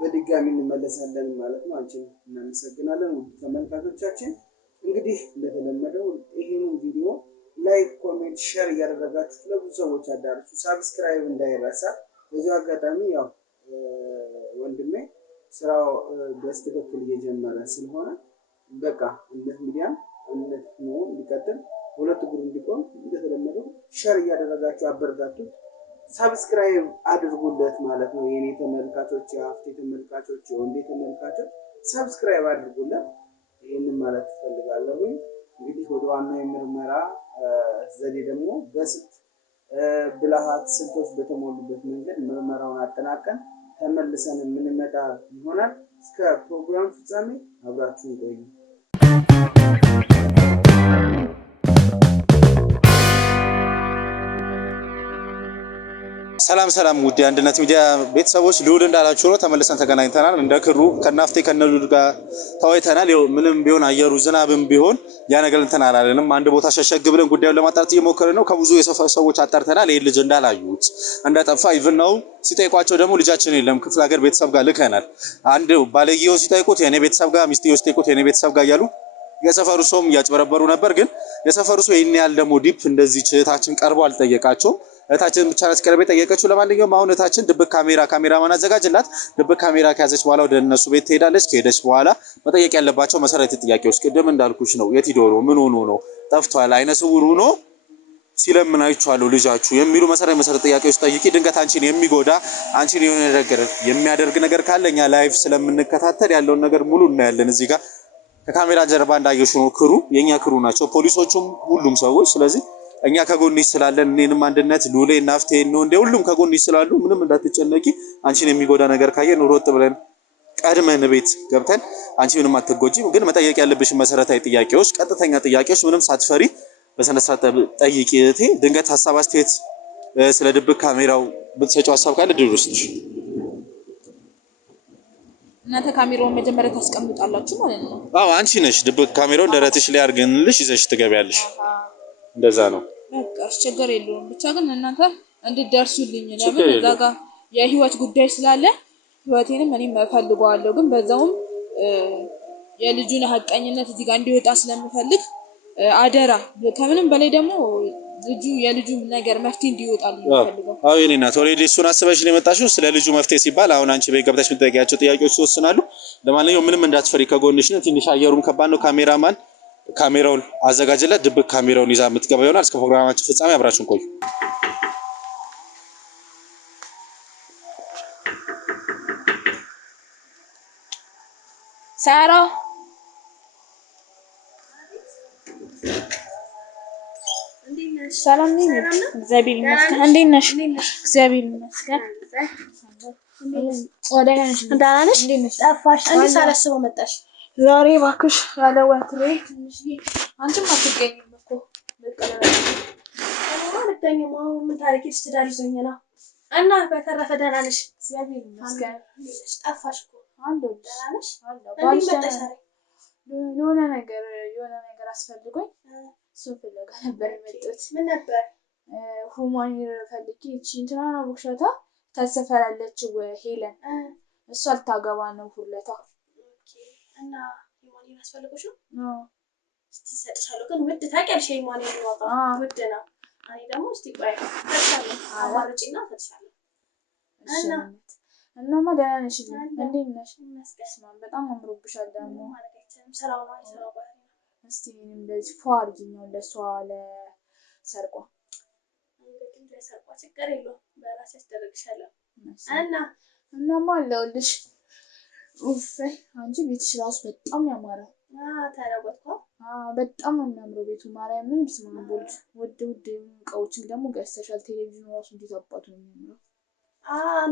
በድጋሚ እንመለሳለን ማለት ነው። አንቺን እናመሰግናለን ውድ ተመልካቾቻችን። እንግዲህ እንደተለመደው ይሄንን ቪዲዮ ላይክ፣ ኮሜንት፣ ሼር እያደረጋችሁ ለብዙ ሰዎች አዳርሱ። ሳብስክራይብ እንዳይረሳ። በዚህ አጋጣሚ ያው ወንድሜ ስራው በስትክክል እየጀመረ ስለሆነ በቃ እነት ሚዲያም እነት ነው እንዲቀጥል ሁለት እግሩ እንዲቆም እንደተለመደው ሼር እያደረጋችሁ አበረታቱት። ሳብስክራይብ አድርጉለት ማለት ነው። የኔ ተመልካቾች፣ የሀፍቴ ተመልካቾች፣ የወንዴ ተመልካቾች ሳብስክራይብ አድርጉለት። ይህንን ማለት ትፈልጋለሁ። እንግዲህ ወደ ዋናው የምርመራ ዘዴ ደግሞ በስልት ብልሃት ስልቶች በተሞሉበት መንገድ ምርመራውን አጠናቀን ተመልሰን የምንመጣ ይሆናል። እስከ ፕሮግራም ፍጻሜ አብራችሁን ቆዩ። ሰላም ውድ አንድነት ሚዲያ ቤተሰቦች ልዑል እንዳላችሁ ነው። ተመልሰን ተገናኝተናል። እንደ ክሩ ከናፍቴ ከነሉል ጋር ተወያይተናል። ምንም ቢሆን አየሩ ዝናብም ቢሆን ያ ነገር እንትን አላለንም። አንድ ቦታ ሸሸግ ብለን ጉዳዩን ለማጣራት እየሞከርን ነው። ከብዙ የሰፈር ሰዎች አጣርተናል። ይሄ ልጅ እንዳላዩት እንደጠፋ ኢቭን ነው ሲጠይቋቸው ደግሞ ልጃችን የለም ክፍለ ሀገር ቤተሰብ ጋር ልከናል። አንድ ባለየው ሲጠይቁት የኔ ቤተሰብ ጋር ሚስቴው ሲጠይቁት የኔ ቤተሰብ ጋር እያሉ የሰፈሩ ሰውም እያጭበረበሩ ነበር። ግን የሰፈሩ ሰው ይሄን ያህል ደግሞ ዲፕ እንደዚህ እህታችን ቀርቦ አልጠየቃቸውም። እህታችን ብቻ ናት ቀርቤ ጠየቀችው። ለማንኛውም አሁን እህታችን ድብቅ ካሜራማን አዘጋጅላት። ድብቅ ካሜራ ከያዘች በኋላ ወደ እነሱ ቤት ትሄዳለች። ከሄደች በኋላ መጠየቅ ያለባቸው መሰረታዊ ጥያቄዎች ቅድም እንዳልኩሽ ነው። የት ሄዶ ነው? ምን ሆኖ ነው? ጠፍቷል? አይነ ስውር ሆኖ ሲለምን አይቻለሁ ልጃችሁ የሚሉ መሰረታዊ ጥያቄዎች ጠይቂ። ድንገት አንቺን የሚጎዳ አንቺን የሆነ ነገር የሚያደርግ ነገር ካለ እኛ ላይቭ ስለምንከታተል ያለውን ነገር ሙሉ እናያለን። እዚህ ጋር ከካሜራ ጀርባ እንዳየሹ ነው ክሩ የኛ ክሩ ናቸው ፖሊሶቹም ሁሉም ሰዎች። ስለዚህ እኛ ከጎንሽ ስላለን እኔንም አንድነት ሉሌ ናፍቴ ነው እንደ ሁሉም ከጎንሽ ስላሉ ምንም እንዳትጨነቂ። አንቺን የሚጎዳ ነገር ካየን ሮጥ ብለን ቀድመን ቤት ገብተን አንቺ ምንም አትጎጂም። ግን መጠየቅ ያለብሽ መሰረታዊ ጥያቄዎች፣ ቀጥተኛ ጥያቄዎች ምንም ሳትፈሪ በስነ ስርዓት ጠይቂ እህቴ። ድንገት ሀሳብ አስተያየት ስለ ድብቅ ካሜራው ብትሰጪው ሀሳብ ካለ ድል ውስጥሽ እናንተ ካሜራውን መጀመሪያ ታስቀምጣላችሁ ማለት ነው? አዎ አንቺ ነሽ ድብቅ ካሜራውን ደረትሽ ላይ አድርገንልሽ ይዘሽ ትገቢያለሽ። እንደዛ ነው። በቃ አስቸጋሪ የለውም። ብቻ ግን እናንተ እንድትደርሱልኝ ለምን እዛ ጋር የህይወት ጉዳይ ስላለ ህይወቴንም እኔም እፈልገዋለሁ። ግን በዛውም የልጁን ሐቀኝነት እዚህ ጋር እንዲወጣ ስለምፈልግ አደራ። ከምንም በላይ ደግሞ የልጁ ነገር መፍትሄ እንዲወጣልኝ እፈልጋለሁ። አዎ የኔ እናት ኦልሬዲ እሱን አስበሽ ነው የመጣሽው። ስለ ልጁ መፍትሄ ሲባል አሁን አንቺ ቤት ገብተሽ የምትጠይቂያቸው ጥያቄዎች ተወስናሉ። ለማንኛውም ምንም እንዳትፈሪ ከጎንሽ ነን። ትንሽ አየሩም ከባድ ነው። ካሜራማን ካሜራውን አዘጋጅለት። ድብቅ ካሜራውን ይዛ የምትገባ ይሆናል። እስከ ፕሮግራማችን ፍጻሜ አብራችሁን ቆዩ። ሳራ ሰላም ነኝ። እግዚአብሔር ይመስገን። እንዴት ነሽ? እግዚአብሔር ይመስገን። ደህና ነሽ? ጠፋሽ። እንዴት ሳላስበው መጣሽ ዛሬ? እባክሽ ያለ ወትሮ ትንሽዬ አንቺም አትገኝም እኮ ምን ታሪክሽ? ትዳር ይዞኝ ነው እና በተረፈ ደህና ነሽ? እግዚአብሔር ይመስገን። ጠፋሽ እኮ አለሁ። ደህና ነሽ? እንዴት መጣሽ ዛሬ? የሆነ ነገር አስፈልጎኝ እሱን ፍለጋ ነበር የመጣሁት። ምን ነበር? ሁማኒር ፈልጌ እቺ እንትና ነው ብክሸታ ታሰፈራለች ሄለን እሷ ልታገባ ነው ሁለታ እና ሁማኒር አስፈልጎሽ ነው? ትሰጥሻለሁ ግን ውድ ታውቂያለሽ የማን ዋጋ ውድ ነው። እኔ ደግሞ እስቲ ቆይ እሰጥሻለሁ አማርጪና እሰጥሻለሁ። እናማ ደህና ነሽ? እንዴት ነሽ? በጣም አምሮብሻል ደግሞ ስራው ነው ስራው ባሪ እስቲ እንደዚህ ፏ አድርጊኝ ለሷ ለሰርጓ እንግዲህ ለሰርጓ ችግር የለውም በራሴ አስደርግሻለሁ። እናማ አለሁልሽ። አንቺ ቤትሽ ራሱ በጣም ያማረው ተረቦትኩ በጣም የሚያምረው ቤቱ ማርያምን ስማንቦልሽ ውድ እቃዎችን ደግሞ ገዝተሻል። ቴሌቪዥኑ ራሱ እንዴት አባቱ ነው የሚያምረው።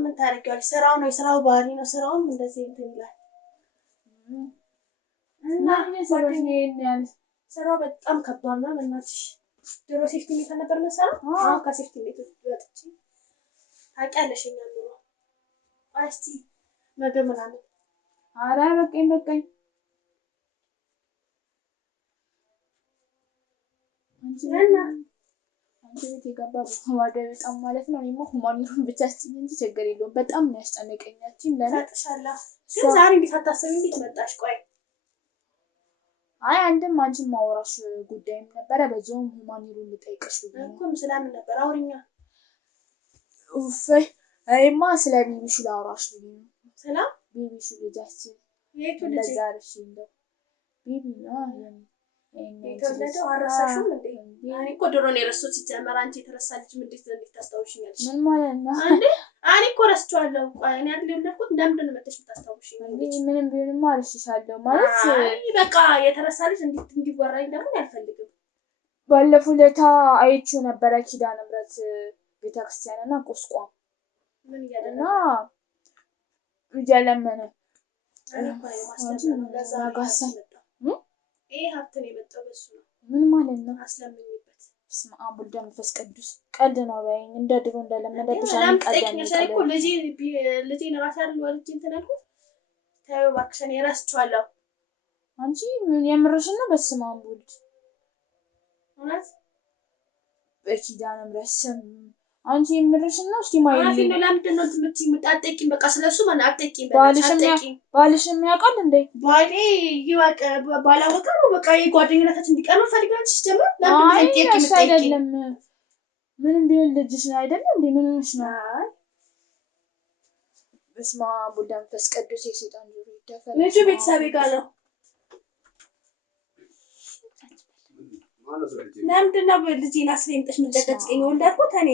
ምን ታደርጊያለሽ? ስራው ነው የስራው ባህሪ ነው። ስራውም እንደዚህ እንትን ይላል እና ስራው በጣም ከባድ ነው። እናትሽ ድሮ ሴፍቲ ኔት ነበር የምንሰራው። አሁን ከሴፍቲ ኔት ወጥቼ ታውቂያለሽ እኛ ኑሮ እስቲ ምግብ ምናምን ኧረ በቃኝ አንቺ ቤት የገባ ወደ በጣም ማለት ነው። እኔማ ሁማኒሩን ብቻ አስጭኝ እንጂ ችግር የለውም። በጣም ነው ያስጨነቀኛችን ለነጥሻላ ግን ዛሬ እንዴት አታስቢ? እንዴት መጣሽ? ቆይ አንድም አንቺን ማውራሽ ጉዳይም ነበረ በዛውም ሁማኒሩን ልጠይቅሽ ብዬ እኮ ስለምን ነበር አውሪኛ። እኔማ ስለ ቢቢሹ ላውራሽ ብዬ ነው። ስለ ቢቢሹ ልጃችን የቱ ልጅ ለዛርሽ እንደው ቢቢ ነው የተወለደው አረሳሽም እንዴ? እኔ እኮ ድሮ ነው የረሳሁት። ሲጀመር አንቺ የተረሳ ልጅ እንዴት ታስታውሽኛለሽ? ምን ማለት ነው እንዴ? እኔ እኮ ረስቼዋለሁ። ቆይ እኔ አይደል የወለድኩት? ለምንድን ነው መጥተሽ የምታስታውሽኝ? ምንም ቢሆንማ እረስሻለሁ ማለት በቃ የተረሳ ልጅ እንዲወራኝ ደግሞ አልፈልግም። ባለፈው ዕለት አይቼው ነበረ ኪዳነ ምሕረት ቤተክርስቲያን እና ቁስቋም ምን እያለና እያለመነ እኔ እኮ የማስለምነው ለዛ ይሄ ሀብት ነው የመጣው በሱ ነው። ምን ማለት ነው? አስለምኝበት። በስመ አብ ወወልድ ወመንፈስ ቅዱስ። ቀልድ ነው በይኝ እንደ ድሮ እንደለመደብሽ እኮ ልጄን ራሴ አይደል ወልጄ እንትን ያልኩት። ተይው እባክሽ እኔ እረስቸዋለሁ። አንቺ ምን የምርሽን ነው? በስመ አብ ወወልድ እውነት በኪዳነ ምሕረት ስም አንቺ የምርሽን ነው? እስቲ ማይልኝ አፊ ነው። ለምንድን ነው የምትጠቂኝ? በቃ ስለሱ ማን አትጠቂኝ። ባልሽም ያውቃል እንዴ? ባሌ ይወቅ ባላወቀ ነው በቃ የጓደኝነታችን እንዲቀር ነው ፈልጋለች። ሲጀምር ለምንድን ነው የምትጠቂኝ? አይደለም ምንም ቢሆን ልጅሽ ነው አይደል እንዴ? ምን ሆነሽ ነው? በስመ አብ ወወልድ ወመንፈስ ቅዱስ። የሰይጣን ጆሮ ይደፈን። ልጁ ቤተሰቤ ጋር ነው። ለምንድን ነው ልጄን አስለምጠሽ የምትጨቀጭቀኝ? ወልዳልኩት እኔ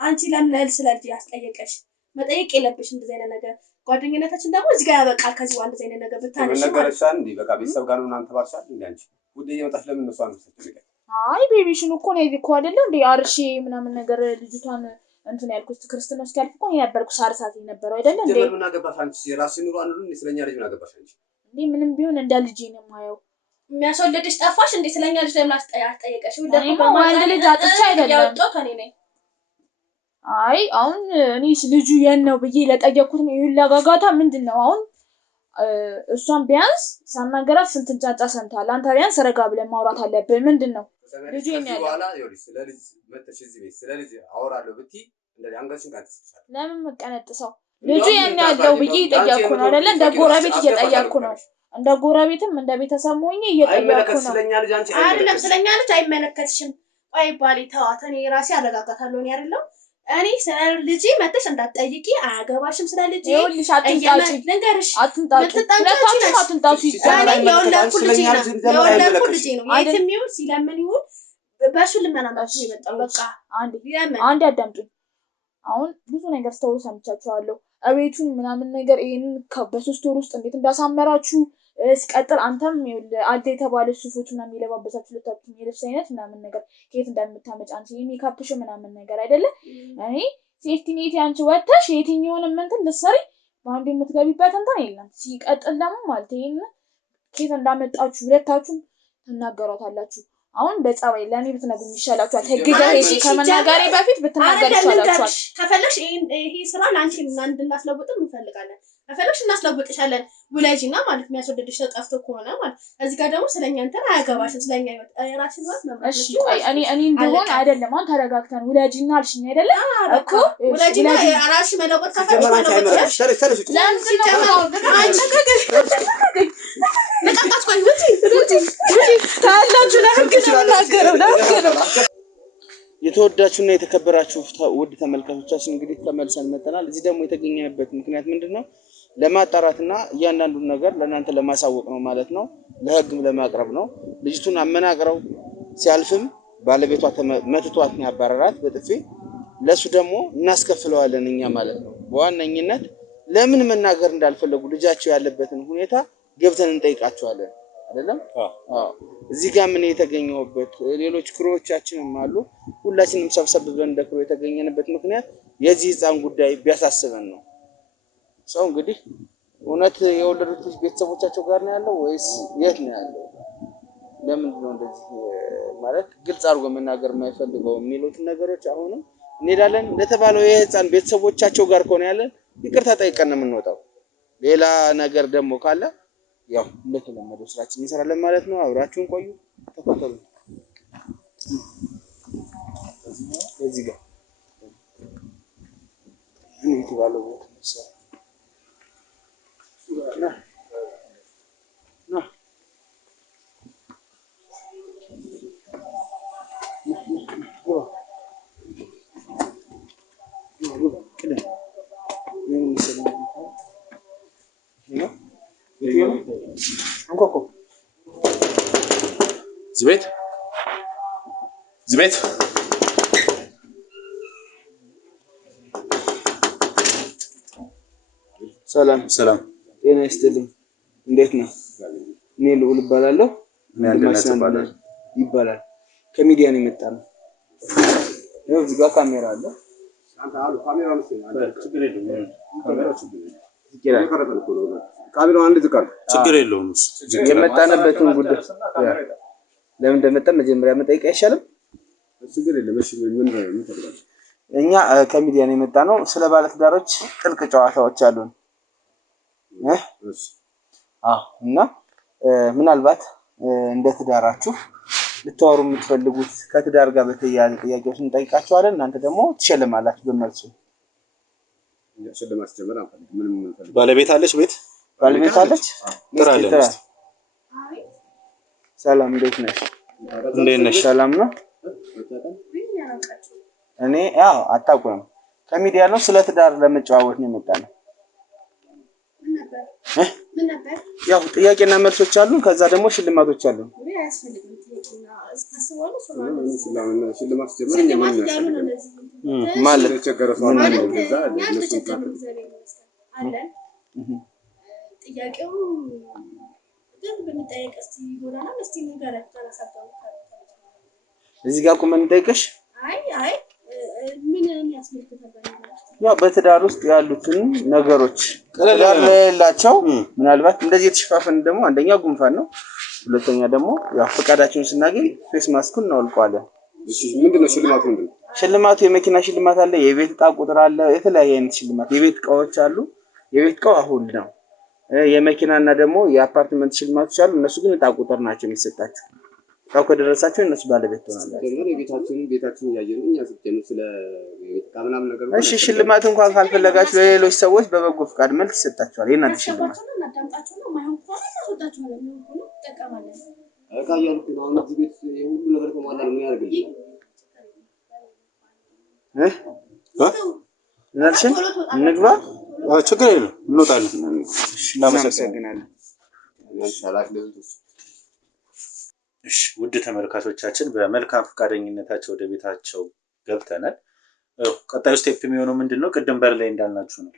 አንቺ ለምን ስለ ልጅ ያስጠየቀሽ? መጠየቅ የለብሽም እንደዚህ አይነት ነገር። ጓደኝነታችን ደግሞ እዚህ ጋር ያበቃል። ከዚህ በኋላ እንደዚህ አይነት ነገር ብታነሺ ነገርሻን እንዴ በቃ ቤተሰብ ጋር ነው እናንተ ባልሻል እንዴ? አንቺ ውዴ እየመጣሽ ለምን ነው እሷን ትሰጥልኝ? ቤቢሽን እኮ ነው እኮ አይደለ እንዴ አርሺ ምናምን ነገር ልጅቷን እንትን ያልኩት ክርስትና ውስጥ ያልኩት እኮ የነበርኩ ሳርሳት የነበረው አይደለ እንዴ? ምን አገባሽ አንቺ? የራስሽ ኑሮ አንሉ እንዴ? ስለኛ ልጅ ምን አገባሽ አንቺ? እንዴ ምንም ቢሆን እንደ ልጅ ነው የማየው። የሚያስወልድሽ ጠፋሽ እንዴ? ስለኛ ልጅ ለምን አስጠየቀሽ? ወንድ ልጅ አጥቻ አይደለም ያወጣው ከኔ ነኝ። አሁን እኔስ ልጁ የት ነው ብዬ ለጠየቅኩት ነው ይሁላ ጋጋታ ምንድነው? አሁን እሷን ቢያንስ ሳናገራት ስንት ጫጫ ሰምታል። አንተ ቢያንስ ረጋ ብለን ማውራት አለብን። ምንድነው ልጁ የት ነው ያለው? ስለ ልጅ መጥተሽ እዚህ ቤት ስለ ልጅ አወራለሁ ብትይ እንደዚህ አንገትሽን ካንተስልሻል። ለምን መቀነጥሰው? ልጁ የት ነው ያለው ብዬ እየጠየቅኩ ነው አይደለ? እንደ ጎረቤት እየጠየቅኩ ነው። እንደ ጎረቤትም እንደ ቤተሰብ ሆኜ እየጠየቅኩ ነው። ስለኛ ልጅ አንቺ አይደለም ስለኛ ልጅ አይመለከትሽም። ቆይ ባሌ ተዋት። እኔ ራሴ አረጋጋታለሁ። እኔ አይደለም እኔ ስለ ልጅ መጥተሽ እንዳትጠይቂ። አያገባሽም ስለ ልጅ ይኸውልሽ አትንጣጪ ልንገርሽ አትንጣጪ ሁለታችሁም አትንጣጪ። የወለድኩት ልጄ ነው የትም ይሁን ሲለምን ይሁን በሱ ልመና ነው የመጣው። በቃ አንድ አዳምጡኝ። አሁን ብዙ ነገር ስተውሉ ሰምቻችኋለሁ። እቤቱን ምናምን ነገር ይሄንን በ3 ወር ውስጥ እንዴት እንዳሳመራችሁ ሲቀጥል አንተም አልተ የተባለ ሱፎች ምናምን የለባበሳችሁ ለታችሁ የልብስ አይነት ምናምን ነገር ከየት እንደምታመጭ አንቺ የሚካፕሽ ምናምን ነገር አይደለ? እኔ ሴፍቲ ኔት አንቺ ወተሽ የትኛውንም እንትን ልትሰሪ በአንዱ የምትገቢበት እንትን የለም። ሲቀጥል ደግሞ ማለት ይሄን ከየት እንዳመጣችሁ ሁለታችሁም ትናገሯታላችሁ። አሁን በጸባይ ለኔ ብትነግሩኝ ይሻላችኋል። ህግጋሽ ከመናገሬ በፊት ብትናገር ይሻላችኋል። ከፈለሽ ይሄ ስራ ላንቺ እንድናስለውጥም እንፈልጋለን። ከፈለሽ እናስለውጥሻለን። ውለጂና ማለት የሚያስወድድሽ ሰው ጠፍቶ ከሆነ ማለት እዚህ ጋር ደግሞ ስለኛ እንትን አያገባሽም ስለኛ ህይወት ራስሽን ማለት ነው። እሺ እኔ እንደሆነ አይደለም አሁን ተረጋግተን ውለጂና አልሽኝ አይደለ እኮ ውለጂና ራስሽ መለወጥ ከፈለግሽ የተወዳችሁና የተከበራችሁ ውድ ተመልካቾቻችን እንግዲህ ተመልሰን መጥተናል። እዚህ ደግሞ የተገኘንበት ምክንያት ምንድነው? ለማጣራትና እያንዳንዱን ነገር ለእናንተ ለማሳወቅ ነው ማለት ነው። ለህግም ለማቅረብ ነው። ልጅቱን አመናቅረው ሲያልፍም ባለቤቷ መትቷት ነው ያባረራት በጥፊ። ለሱ ደግሞ እናስከፍለዋለን እኛ ማለት ነው። በዋነኝነት ለምን መናገር እንዳልፈለጉ ልጃቸው ያለበትን ሁኔታ ገብተን እንጠይቃቸዋለን አይደለም? አዎ። እዚህ ጋር ምን የተገኘውበት ሌሎች ክሮዎቻችንም አሉ። ሁላችንም ሰብሰብ ብለን እንደ ክሮ የተገኘንበት ምክንያት የዚህ ህፃን ጉዳይ ቢያሳስበን ነው። ሰው እንግዲህ እውነት የወለዱት ቤተሰቦቻቸው ጋር ነው ያለው ወይስ የት ነው ያለው? ለምንድን ነው እንደዚህ ማለት ግልጽ አድርጎ መናገር የማይፈልገው የሚሉት ነገሮች አሁንም እንሄዳለን። ለተባለው የህፃን ቤተሰቦቻቸው ጋር ከሆነ ያለን ይቅርታ ጠይቀን ነው የምንወጣው። ሌላ ነገር ደግሞ ካለ ያው እንደተለመደው ስራችን እንሰራለን ማለት ነው። አብራችሁን ቆዩ፣ ተከተሉ። እዚህ ጋር ምን ይባላል? زبيت ሰላም ጤና ይስጥልኝ። እንዴት ነው? እኔ ልዑል እባላለሁ። ይባላል ከሚዲያ ነው የመጣነው። ያው እዚህ ጋር ካሜራ አለ። ካሜራው አንድ ዝቃል ችግር የለውም። የመጣነበትን ጉዳይ ለምን እንደመጣ መጀመሪያ መጠየቅ አይሻልም? ችግር የለም። እሺ ምን ተደረገ? እኛ ከሚዲያ ነው የመጣነው። ስለ ባለትዳሮች ጥልቅ ጨዋታዎች አሉን። እና ምናልባት እንደ ትዳራችሁ ልታወሩ የምትፈልጉት ከትዳር ጋር በተያያዘ ጥያቄዎችን እንጠይቃችኋለን። እናንተ ደግሞ ትሸልማላችሁ በመልሱ። ሽልማት ጀመር አንፈልግ። ምንም እንፈልግ። ባለቤት አለች? ባለቤት አለች? ጥራለች። ሰላም እንዴት ነሽ? እንዴት ነሽ? ሰላም ነው። እኔ ያው አታውቁም። ከሚዲያ ነው ስለ ትዳር ለመጨዋወት ነው የመጣነው። ምን ነበር? ያው ጥያቄና መልሶች አሉ። ከዛ ደግሞ ሽልማቶች አሉ። ሽልማት ጀመር ማለት ጥያቄው ግን በሚጠየቅ እስቲ ይጎዳና እስቲ ንገረኝ ተነሳጣው። እዚህ ጋር ቆመን እንጠይቅሽ። አይ ምን ያስፈልጋል? ያው በትዳር ውስጥ ያሉትን ነገሮች ትዳር ለሌላቸው ምናልባት እንደዚህ የተሸፋፈን ደግሞ አንደኛ ጉንፋን ነው፣ ሁለተኛ ደግሞ ያው ፈቃዳችሁን ስናገኝ ፌስ ማስኩን እናወልቀዋለን። እሺ ምንድነው ሽልማቱ? ምንድነው ሽልማቱ? የመኪና ሽልማት አለ፣ የቤት ዕቃ ቁጥር አለ፣ የተለያየ አይነት ሽልማት። የቤት ዕቃዎች አሉ። የቤት ዕቃው አሁን ነው። የመኪናና ደግሞ የአፓርትመንት ሽልማቶች አሉ። እነሱ ግን ዕቃ ቁጥር ናቸው የሚሰጣቸው። ዕቃው ከደረሳቸው እነሱ ባለቤት ሆናላችሁ። ቤታችን ያየነው እኛ ስለዚህ ስለ ቤት ዕቃ ምናምን ነገር ነው። እሺ ሽልማት እንኳን ካልፈለጋችሁ ለሌሎች ሰዎች በበጎ ፍቃድ መልክ ይሰጣቸዋል። የእናንተ ሽልማት ዕቃ ያልኩ ነው። አሁን እዚህ ቤት የሁሉ ነገር ተሟላ ነው። ምን ያደርግልኛል? እናልሽን እንግባ። ችግር የለም እንወጣለን። እናመሰግናለን። እሺ ውድ ተመልካቾቻችን በመልካም ፈቃደኝነታቸው ወደ ቤታቸው ገብተናል። ቀጣዩ ስቴፕ የሚሆነው ምንድነው? ቅድም በር ላይ እንዳልናችሁ ነው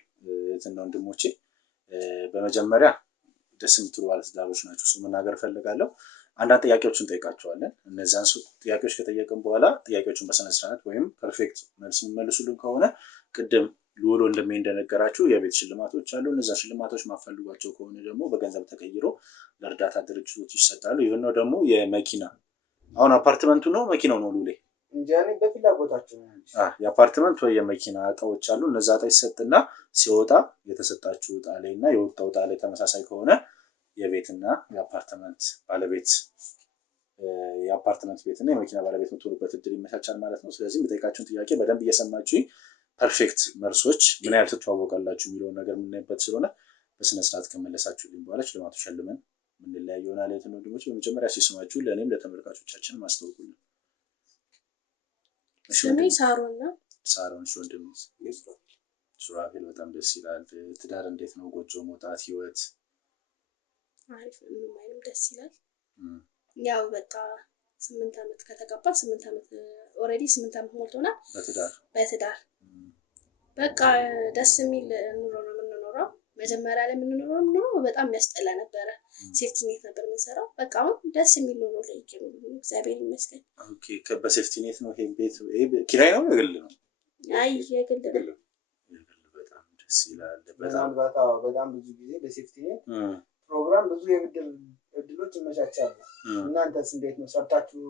የትና ወንድሞቼ። በመጀመሪያ ደስ የምትሉ ባለትዳሮች ናቸው። እሱ መናገር ፈልጋለሁ። አንዳንድ ጥያቄዎችን ጠይቃቸዋለን። እነዛን ጥያቄዎች ከጠየቅን በኋላ ጥያቄዎችን በስነ ስርዓት ወይም ፐርፌክት መልስ የሚመልሱልን ከሆነ ቅድም ልዑል እንደነገራችሁ የቤት ሽልማቶች አሉ። እነዛ ሽልማቶች ማፈልጓቸው ከሆነ ደግሞ በገንዘብ ተቀይሮ ለእርዳታ ድርጅቶች ይሰጣሉ። ይሄን ነው ደግሞ የመኪና አሁን አፓርትመንቱ ነው መኪናው ነው ሉሌ እንጂ እኔ በፍላጎታቸው ነው። የአፓርትመንት ወይ የመኪና እጣዎች አሉ። እነዛ እጣ ይሰጥና ሲወጣ የተሰጣችሁ እጣ ላይ እና የወጣው እጣ ላይ ተመሳሳይ ከሆነ የቤትና የአፓርትመንት ባለቤት የአፓርትመንት ቤትና የመኪና ባለቤት የምትሆኑበት እድል ይመቻቻል ማለት ነው። ስለዚህ የምጠይቃችሁን ጥያቄ በደንብ እየሰማችሁኝ ፐርፌክት መልሶች ምን ያህል ትተዋወቃላችሁ የሚለውን ነገር የምናይበት ስለሆነ በስነስርዓት ከመለሳችሁልኝ በኋላ ሽልማቱ ሸልመን ምንለያይ ይሆናል። የትን ወንድሞች በመጀመሪያ ሲስማችሁ ለእኔም ለተመልካቾቻችን ማስታወቁልን። ስሜ ሳሮን ነው። ሳሮን ወንድም ሱራፌል በጣም ደስ ይላል። ትዳር እንዴት ነው? ጎጆ መውጣት ህይወት አሪፍ ምንም አይልም፣ ደስ ይላል። ያው በቃ 8 ዓመት ከተጋባ 8 ዓመት ኦልሬዲ 8 ዓመት ሞልቶናል በትዳር በቃ ደስ የሚል ኑሮ ነው የምንኖረው። መጀመሪያ ላይ የምንኖረው ኑሮ በጣም የሚያስጠላ ነበረ። ሴፍቲ ኔት ነበር የምንሰራው። በቃ አሁን ደስ የሚል ኑሮ ላይ ይገኛል፣ እግዚአብሔር ይመስገን። ኦኬ በሴፍቲ ኔት ነው ይሄ ቤት ኪራይ ነው የግል ነው? አይ የግል ነው። በጣም ደስ ይላል። በጣም ብዙ ጊዜ በሴፍቲ ኔት ፕሮግራም ብዙ የብድር እድሎች ይመቻቻሉ። እናንተስ እንዴት ነው? ሰርታችሁ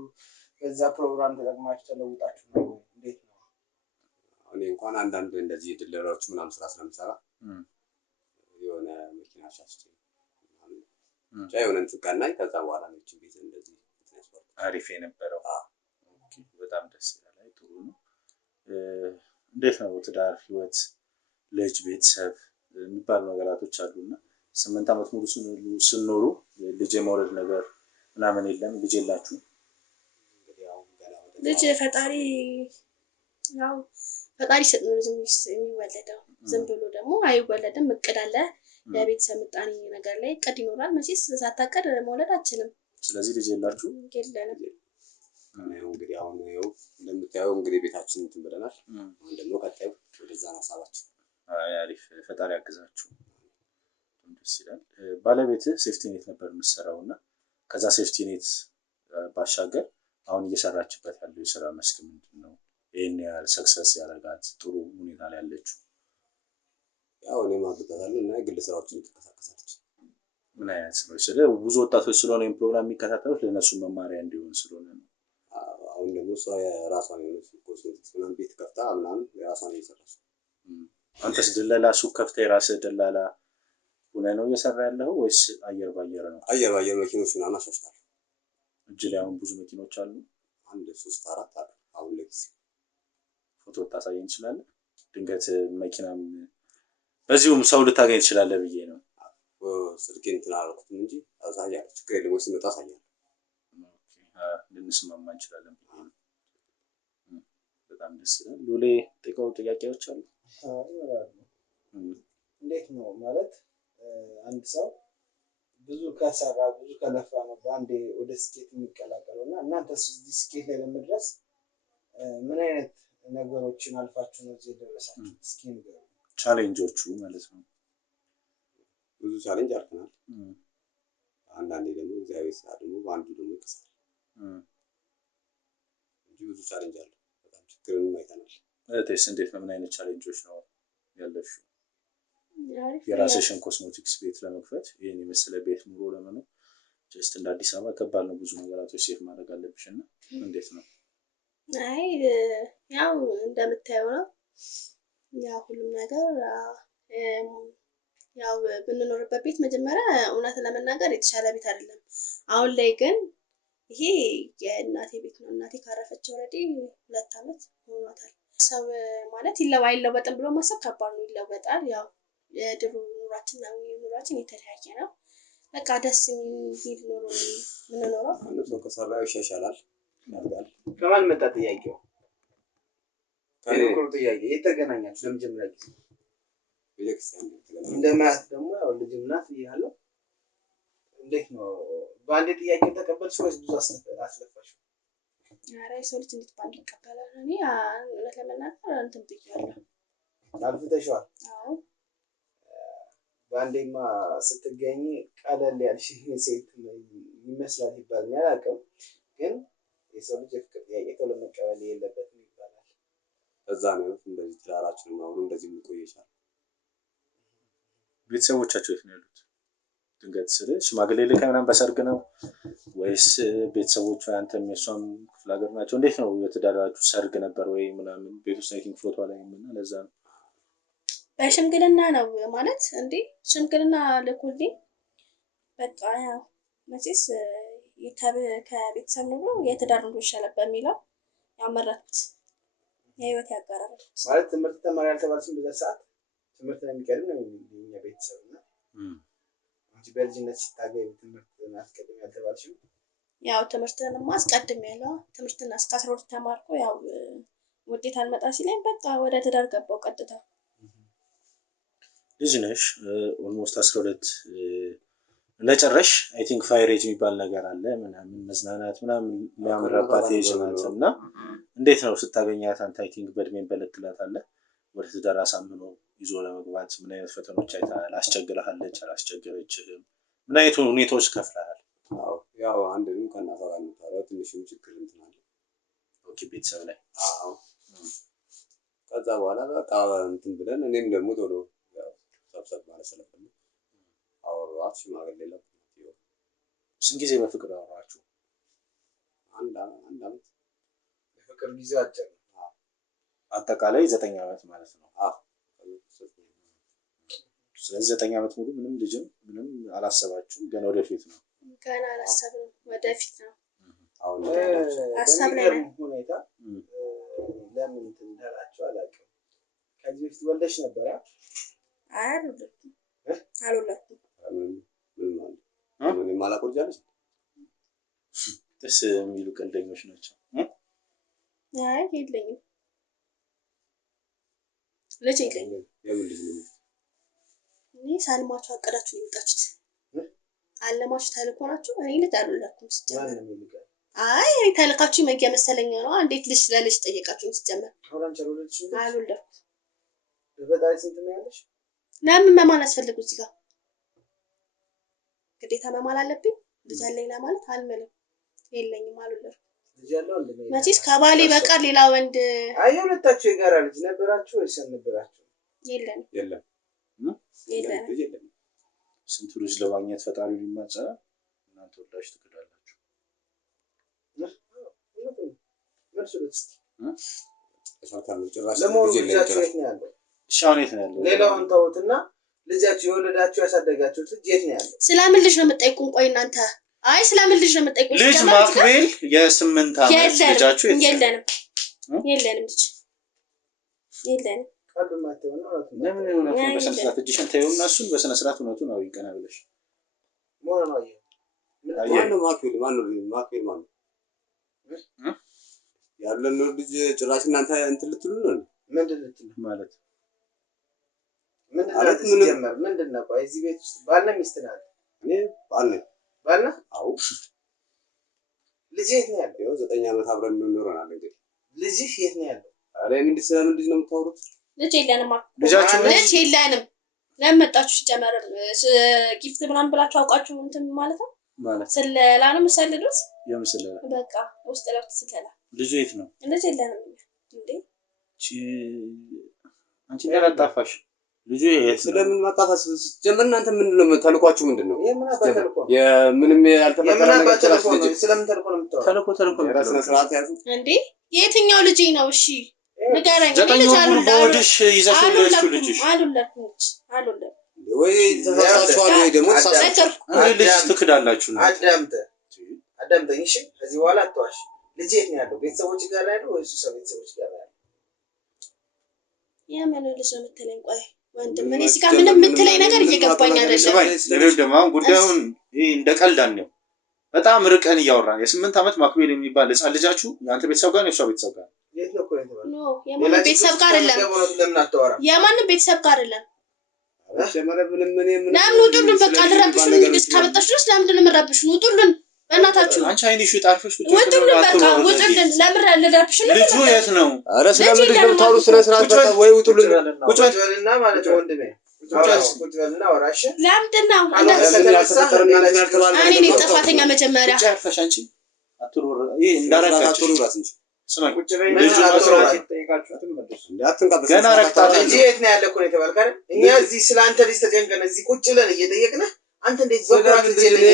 በዛ ፕሮግራም ተጠቅማችሁ ተለውጣችሁ ነው እንዴት ነው? እኔ እንኳን አንዳንድ እንደዚህ ድለሮች ምናምን ስራ ስለምሰራ የሆነ መኪና ሻስቼ ብቻ የሆነ እንትቀናኝ ከዛ በኋላ ነው እቺ ቤት እንደዚህ ትራንስፖርት አሪፍ የነበረው። ኦኬ በጣም ደስ ይላል። ጥሩ ነው። እንዴት ነው ትዳር ህይወት ልጅ ቤተሰብ የሚባሉ ነገራቶች አሉና 8 ዓመት ሙሉ ስንኖሩ ልጅ የመውለድ ነገር ምናምን የለም? ልጅ የላችሁ? ልጅ ፈጣሪ ያው ፈጣሪ ሰጥ ነው ልጅ የሚወለደው። ዝም ብሎ ደግሞ አይወለድም። እቅድ አለ። የቤተሰብ ምጣኔ ነገር ላይ እቅድ ይኖራል። መቼስ ሳታቀድ መውለድ አትችልም። ስለዚህ ልጅ የላችሁ? የለንም። እንግዲህ አሁን ይኸው እንደምታየው እንግዲህ ቤታችን እንትን ብለናል። አሁን ደግሞ ቀጣዩ ወደዛ ሀሳባችን። አሪፍ ፈጣሪ ያግዛችሁ። ደስ ይላል። ባለቤትህ ሴፍቲ ኔት ነበር የምትሰራው እና ከዛ ሴፍቲ ኔት ባሻገር አሁን እየሰራችበት ያለው የስራ መስክ ምንድን ነው? ይህን ያህል ሰክሰስ ያደረጋት ጥሩ ሁኔታ ላይ ያለችው? ያው እኔ ማግባታለሁ እና የግል ስራዎችን ትንቀሳቀሳለች። ምን አይነት ስራዎች? ብዙ ወጣቶች ስለሆነ ይህን ፕሮግራም የሚከታተሉት ለእነሱ መማሪያ እንዲሆን ስለሆነ ነው። አሁን ደግሞ እሷ የራሷን የሆነ ኮስሜቲክስ ምናምን ቤት ከፍታ ምናምን የራሷን እየሰራች። አንተስ ድለላ ሱቅ ከፍተህ የራስህ ደላላ ሆነህ ነው እየሰራ ያለው ወይስ አየር ባየር ነው? አየር ባየር መኪኖች ምናምን አሻሽታለሁ። እጅ ላይ አሁን ብዙ መኪኖች አሉ? 1 3 4 አሉ። አሁን ለጊዜ ፎቶ ታሳየኝ ትችላለህ? ድንገት መኪናም በዚሁም ሰው ልታገኝ ትችላለህ ብዬ ነው። ስልኬን እንትን አላልኩትም እንጂ አሳያለሁ። ችግር የለም። ወይ ስንወጣ አሳያለሁ። ልንስማማ እንችላለን ብዬ ነው። በጣም ደስ ይላል። ሉሌ ጥቂት ጥያቄዎች አሉ። እንዴት ነው ማለት አንድ ሰው ብዙ ከሰራ ብዙ ከለፋ ነው በአንዴ ወደ ስኬት የሚቀላቀለው እና እናንተ እዚህ ስኬት ላይ ለመድረስ ምን አይነት ነገሮችን አልፋችሁ ነው እዚህ የደረሳችሁት? እስኪ ንገሩኝ። ቻሌንጆቹ ማለት ነው። ብዙ ቻሌንጅ አልፈናል። አንዳንዴ ደግሞ እግዚአብሔር ስራ ደግሞ በአንዱ ደግሞ ይከሳል እንጂ ብዙ ቻሌንጅ አለ። በጣም ችግርንም አይተናል። እህቴስ እንዴት ነው? ምን አይነት ቻሌንጆች ነው ያለፍሽው? የራስሽን ኮስሞቲክስ ቤት ለመክፈት ይሄን የመሰለ ቤት ኑሮ ለመኖር ጀስት እንደ አዲስ አበባ ከባድ ነው። ብዙ ነገራቶች ሴፍ ማድረግ አለብሽ እና እንዴት ነው? አይ ያው እንደምታየው ነው። ያው ሁሉም ነገር ያው ብንኖርበት ቤት መጀመሪያ እውነት ለመናገር የተሻለ ቤት አይደለም። አሁን ላይ ግን ይሄ የእናቴ ቤት ነው። እናቴ ካረፈች ኦልሬዲ 2 ዓመት ሆኗታል። ሰው ማለት አይለወጥም ብሎ ማሰብ ከባድ ነው። ይለወጣል። ያው የድሮ ኑሯችንና ኑሯችን የተለያየ ነው። በቃ ደስ የሚል ኑሮ የምንኖረው። አንድ ሰው ከሰራ ይሻሻላል ያድጋል። ከማን መጣ ጥያቄው? ከነኩሩ ጥያቄ የተገናኛችሁ ለመጀመሪያ ጊዜ ቤተክርስቲያን እንደማያት ደግሞ ያው ልጅም ናት ይያለው። እንዴት ነው በአንድ ጥያቄ ተቀበልሽ ወይስ ብዙ አስለፋሽ? ኧረ ሰው ልጅ እንዴት ባንድ ይቀበላል? እኔ እውነት ለመናገር እንትን ብያለሁ። አልፍተሽዋል? አዎ በአንዴማ ስትገኝ ቀለል ያልሽ ሴት ይመስላል ይባላል። አላውቅም ግን የሰው ልጅ የፍቅር ጥያቄ ቶሎ መቀበል የለበትም ይባላል። እዛ ነው እንደዚህ ትዳራችንን አሁን እንደዚህ የምንቆየው። ቤተሰቦቻቸው የት ነው ያሉት? ድንገት ስለ ሽማግሌ ልከህ ምናምን በሰርግ ነው ወይስ ቤተሰቦቹ አንተም የሷም ክፍለ ሀገር ናቸው? እንዴት ነው የተዳራችሁ? ሰርግ ነበር ወይ ምናምን? ቤት ውስጥ አይቲንክ ፎቶ ላይ ምንና ለዛ ነው በሽምግልና ነው ማለት እንዴ? ሽምግልና ልኩልኝ በቃ ያው መቼስ ከቤተሰብ ኑሮ የትዳር ኑሮ ይሻላል በሚለው ያመረጥኩት የህይወት ያጋራል ማለት ትምህርት ተማሪ ያልተባልሽም በዛ ሰዓት ትምህርት ነው የሚቀድም ነው የኛ ቤተሰብና አንቺ በልጅነት ስታገኝ ትምህርት ማስቀደም ያልተባልሽም? ያው ትምህርትንም አስቀድም ያለው ትምህርትና እስከ 12 ተማርኩ። ያው ውጤት አልመጣ ሲለኝ በቃ ወደ ትዳር ገባው ቀጥታ። ልጅ ነሽ ኦልሞስት 12 ለጨረሽ አይ ቲንክ ፋይር ኤጅ የሚባል ነገር አለ ምናምን መዝናናት ምናምን የሚያምርባት ኤጅ ናት እና እንዴት ነው ስታገኛት አንተ አይ ቲንክ በእድሜን በለጥላታለህ ወደ ትዳር አሳምኖ ይዞ ለመግባት ምን አይነት ፈተኖች አይተሃል? አስቸግረሃለች አላስቸገረችህም? ምን አይነት ሁኔታዎች ከፍለሃል? አዎ ያው አንድም ከእናቷ ጋር ነው ትንሽም ችግር እንትን አለ። ኦኬ ቤተሰብ ላይ አዎ ከዛ በኋላ በቃ እንትን ብለን እኔም ደግሞ ቶሎ ያው ሰብሰብ ማለት ስለፈለኩ አወራኋት። ሽማግሌ ላኩ። ስንት ጊዜ በፍቅር አወራችሁ? አንድ አመት በፍቅር ጊዜ አጭር አጠቃላይ 9 አመት ማለት ነው። አዎ ስለዚህ 9 አመት ሙሉ ምንም ልጅም ምንም አላሰባችሁም? ገና ወደፊት ነው? ገና አላሰብንም፣ ወደፊት ነው። አሁን ሀሳብ ላይ ነው ሁኔታ ለምን እንዳላችሁ አላውቅም። ከዚህ በፊት ወልደሽ ነበር? አልወለድኩም። ምን ማላቆርጃለሽ? ደስ የሚሉ ቀልደኞች ናቸው። አይ የለኝም፣ ልጅ የለኝም። የምን ልጅ ነው? እኔ ሳልማችሁ አቀዳችሁ ነው የመጣችሁት። አለማችሁ ተልኮ ናችሁ። እኔ ልጅ አልወለድኩም ሲጀመር። አይ እኔ ተልካችሁ መጊያ መሰለኝ ነው። እንዴት ልጅ ስለልጅ ጠየቃችሁኝ ሲጀመር? አልወለድኩም። በበጣይ ስንት ነው ያለሽ? ለምን መማል አስፈልጉ? እዚህ ጋር ግዴታ መማል አለብኝ? ልጅ አለኝ ለማለት አልምልም። የለኝም፣ አልወለድኩም። ልጅ ያለው እንዴ? መቼስ ከባሌ በቀር ሌላ ወንድ አይ ሁለታችሁ የጋራ ልጅ ነበራችሁ ወይስ አልነበራችሁ? የለም የለም። ስንቱ ልጅ ለማግኘት ፈጣሪው ይማጸናል። እናንተ ወላጅ ትክዳላችሁ። ለሞት ልጃችሁ የት ነው ያለው? ሻውን የት ነው ያለው? ሌላውን ተውትና ልጃችሁ የወለዳችሁ ያሳደጋችሁት ልጅ የት ነው ያለው? ስለምን ልጅ ነው የምትጠይቁን? ቆይ እናንተ አይ ስለምን ልጅ ነው የምትጠይቁን? ልጅ ማክቤል የ8 አመት ልጃችሁ የለንም ልጅ የለንም። ለምን ነው በስነ ስርዓት እጅሽን ተይውና እሱን በስነ ስርዓት እውነቱን አውሪ ቀና ብለሽ ሞራ ነው ማነው ማክቤል ማነው ያለን ልጅ ጭራሽ እናንተ እንትን ልትሉ ነው? ምንድን ልትሉ ማለት ምንድን ነው? ቆይ እዚህ ቤት ውስጥ ባልና ሚስት ናት። እኔ ባልና አዎ ልጅ የት ነው ያለው? 9 አመት አብረን እንኖረናል። እንግዲህ ልጅ የት ነው ያለው? አረ ምንድን ስለምን ልጅ ነው የምታወሩት? ልጅ የለንም። ልጃችሁ ልጅ የለንም። ለምን መጣችሁ? ሲጀመር ጊፍት ምናምን ብላችሁ አውቃችሁ እንትን ማለት ነው ማለት ስለላ ነው የምትሰልሉት? የምስለላ በቃ ውስጥ ለውስጥ ስለላ ልጅ የት ነው? ልጅ የለንም እንዴ? አንቺ እንዳላጣፋሽ ልጅ የት ስለምን ማጣፋስ ጀመር? እናንተ ምንድነው ተልኳችሁ? ምንድነው የምን አባተልኮ የምንም ያልተፈጠረ ነገር ስለምን ተልኮ ነው የምታወራው? ተልኮ የራስና ስርዓት ያዙ እንዴ? የትኛው ልጅ ነው? እሺ ንገረኝ። ልጅ አልወለድኩም ይዘሽ ልጅሽ አልወለድኩም ወይ ተሳሳችኋል ወይ ደግሞ ተሳሳችሁ ልጅ ትክዳላችሁ ነው። አዳምጠኝ እሺ። ከዚህ በኋላ አትዋሽ። ልጅ የት ነው ያለው? ቤተሰቦች ጋር ያለው ወይስ ሰው ቤተሰቦች ጋር ያለው? የምን ልጅ ነው የምትለኝ? ቆይ ወንድም ምን እዚህ ጋር ምንም የምትለኝ ነገር እየገባኝ አይደለም። ለምን ደግሞ ጉዳዩን እንደ ቀልድ አንየው። በጣም ርቀን እያወራን የ8 አመት ማክቤል የሚባል ህፃን ልጃችሁ የአንተ ቤተሰብ ጋር ነው የሷ ቤተሰብ ጋር? የት ነው ቆይ ተባለ? ኖ የማንም ቤተሰብ ጋር አይደለም። ለምን አታወራም? የማንም ቤተሰብ ጋር አይደለም። ለምን ለምን ውጡልን? በቃ ልረብሹን እስካመጣሽ ድረስ ለምንድን ነው የምረብሹን? ውጡልን በእናታችሁ። አንቺ አይንሽ ጣርፈሽ ውጡልን፣ በቃ ውጡልን። ለምን ልረብሹን? ልጁ የት ነው? አረ ስለምን ልጅ ነው የምታወሩት? ስነ ስርዓት በቃ ወይ ውጡልን። ቁጭ በልና ማለት ወንድሜ ቁጭ በልና ወራሽ። ለምንድን ነው እኔ ጥፋተኛ? መጀመሪያ ቁጭ ያልፈሽ አንቺ አትሩር። ይሄ እንዳራካችሁ ራስ እንጂ ስማኝ ቁጭ በይ። ልጁ መስራት ይጠይቃችሁት መልሱ። እንዳትንቀበስ ገና ረክታ ልጅ የት ነው ያለው? እኮ ነው የተባልከው አይደል? እኛ እዚህ ስለ አንተ ልጅ ተጨንቀን እዚህ ቁጭ ብለን እየጠየቅን አንተ እንዴት ዘኩራት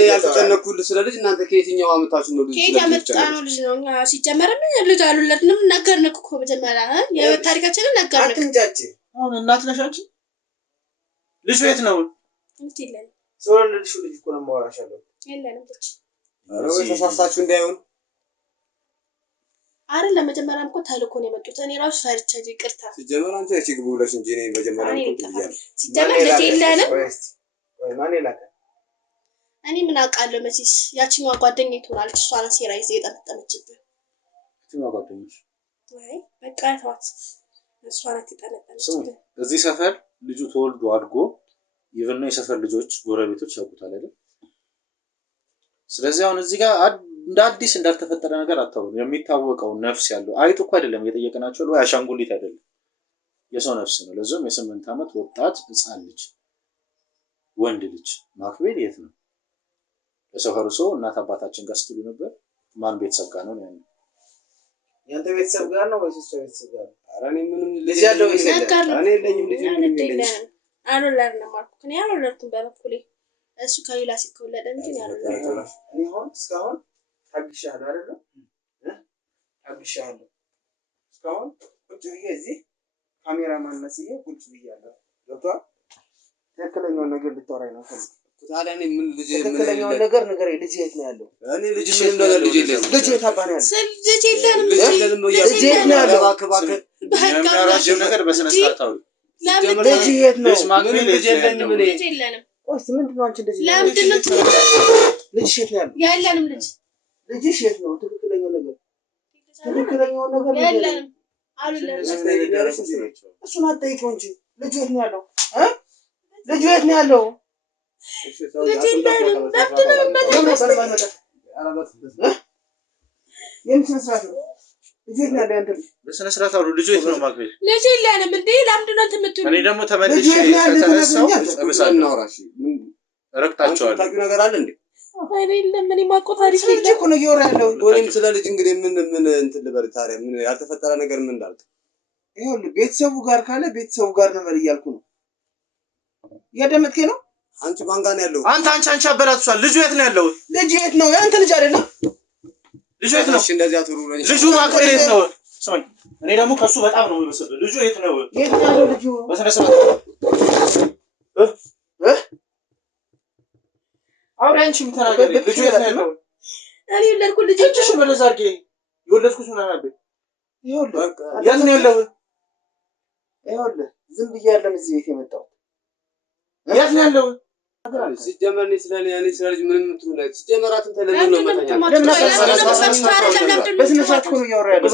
ያልተጨነኩልህ ስለ ልጅ እናንተ ከየትኛው አመታችሁ ነው ልጅ ከየት ያመጣነው ልጅ ነው? እኛ ሲጀመር ምን ልጅ አሉለትንም ነገርንክ እኮ መጀመሪያ የህይወት ታሪካችንን ነገርንክ። አትንጫጭ። አሁን እናት ነሽ አንቺ። ልጅ የት ነው? እንት ይላል ሶልልሽ ልጅ እኮ ነው ማወራሻለሁ። የለንም ልጅ። አረው ተሳሳችሁ እንዳይሆን አይደል? ለመጀመሪያም እኮ ተልኮ ነው የመጡት። እኔ ራሱ ፈርቻ ይቅርታ። ሲጀመር አንቺ እቺ ግቡ ብለሽ እንጂ እኔ መጀመሪያ እኮ ትያለሽ። ሲጀመር ልጅ የለንም። ወይ ማን ይላል? እኔ ምን አውቃለሁ? መቼስ ያቺኛዋ ጓደኛዬ ትሆናለች። እሷ ናት ሴራ ይዘው የጠመጠመችብህ። የትኛዋ ጓደኛሽ? ወይ በቃ ተዋት። እሷ ናት የጠመጠመችብህ። እዚህ ሰፈር ልጁ ተወልዶ አድጎ ይብና የሰፈር ልጆች ጎረቤቶች ያውቁታል አይደል? ስለዚህ አሁን እዚህ ጋር እንደ አዲስ እንዳልተፈጠረ ነገር አታውሩ። የሚታወቀው ነፍስ ያለው አይጥ እኮ አይደለም እየጠየቅናቸው ወይ አሻንጉሊት አይደለም፣ የሰው ነፍስ ነው። ለዛም የ8 ዓመት ወጣት ህፃን ልጅ ወንድ ልጅ ማክቤል የት ነው? ለሰፈሩ ሰው እናት አባታችን ጋር ስትሉ ነበር። ማን ቤተሰብ ጋር ነው ያለው? ያንተ ቤተሰብ ጋር ነው ወይስ እሱ ቤተሰብ ጋር? ኧረ እኔ ምንም ልጅ ያለው ወይስ እኔ የለኝም ልጅ የለኝም። አልወለድንም አልኩህ። እኔ አልወለድኩም በበኩሌ። እሱ ከሌላ ሴት ከወለደ እንጂ እኔ አልወለድኩም። እኔ አሁን እስካሁን ታግሻለሁ አይደል? ታግሻለሁ እስካሁን ቁጭ ብዬ እዚህ ካሜራማን መስዬ ቁጭ ብያለሁ። ገብቶሃል? ትክክለኛውን ነገር ልታወራኝ ነው ፈልግ። ታዲያ እኔ ምን ልጅ ትክክለኛውን ነገር ንገረኝ። ልጅ የት ነው ያለው? እኔ ልጅ ምን እንደሆነ ልጅ የለኝም። ልጅ የት አባ ነው ያለው? ልጅ የለንም። ልጅ የት ነው ያለው? የሚያወራው ነገር በስነ ስርዓት አውሪ። ልጅ የት ነው? ልጅ የለኝም እኔ። ልጅ የለንም። ቆይ ምንድን ነው አንቺ እንደዚህ? ለምንድን ነው ልጅ የት ነው ያለው? የለንም ልጅ። ልጅሽ የት ነው? ትክክለኛው ነገር የለንም። አልወለድንም። እሱን አትጠይቂው እንጂ ልጅ የት ነው ያለው? ልጅ የት ነው ያለው? ልጅ የለንም። ለምንድን ነው የምትመጣው? የምን ስርዓት ነው? ልጅ የት ነው ያለው? አንተ በስነ ስርዓት አውሩ። ልጅ የት ነው ማክቤል? ልጅ የለንም እንዴ! ለምንድን ነው የምትመጡት? እኔ ደግሞ ተመልሼ ከተነሳው እናውራሽ ረክታቸዋለሁ። ታውቂው ነገር አለ እንዴ? አይደለም ምን የማውቀው ታሪክ ልጅ እኮ ነው እያወራ ያለው። ወይም ስለ ልጅ እንግዲህ ምን እንትን ልበል ታዲያ ምን ያልተፈጠረ ነገር ምን እንዳልክ ይኸውልህ ቤተሰቡ ጋር ካለ ቤተሰቡ ጋር ነው ማለት እያልኩ ነው። እያዳመጥከኝ ነው? አንቺ ማን ጋር ነው ያለው? አንቺ አበላቷል። ልጁ የት ነው ያለው? ልጅ የት ነው? ያንተ ልጅ አይደለም? ልጁ የት ነው? እሺ እንደዚህ አትሩረኝ። ልጁ ማክቤል የት ነው? ስማኝ፣ እኔ ደግሞ ከሱ በጣም ነው የሚመስለው። ልጁ የት ነው? የት ነው ያለው ልጁ? በስነ ስርዓት አውሪ። አንቺ ምትናገሪ ልጁ የት ነው ያለው? እኔ የወለድኩት ልጅ እሺ በለዛ አድርጌ የወለድኩት ምን አናበይ? ይኸውልህ የት ነው ያለው? ይኸውልህ ዝም ብዬ አይደለም እዚህ ቤት የመጣሁት። የት ነው ያለው? ሲጀመር እኔ ስለ ልጅ ምንም የምትሉ ላይ ሲጀመር አንተ ለምን ነው መተኛ? በስነ ስርዓት እኮ ነው እያወራ ያለው።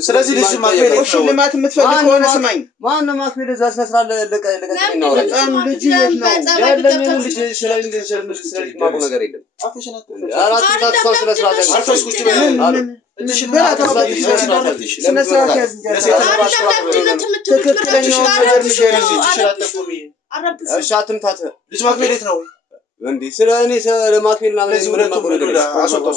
ስለዚህ ልጅ ማክቤል እሺ ልማት የምትፈልግ ከሆነ ስማኝ። ማነው ማክቤል እዛ ስነ ስርዓት ለቀቀኝ ነው ልጅ የት ነው ያለው? ልጅ ስለ ልጅ ማቆ ነገር የለም። አራት ታስፋ ስለ ስርዓት አርፈሽ ቁጭ በል። ስነ ስርዓት ያዝ እንጂ ትክክለኛውን ነገር ንገረኝ። እሺ አትምታት። ልጅ ማክቤል የት ነው እንዴ? ስለ እኔ ስለ ማክቤል እና ምን ሁለቱም ነገር አስወጣው።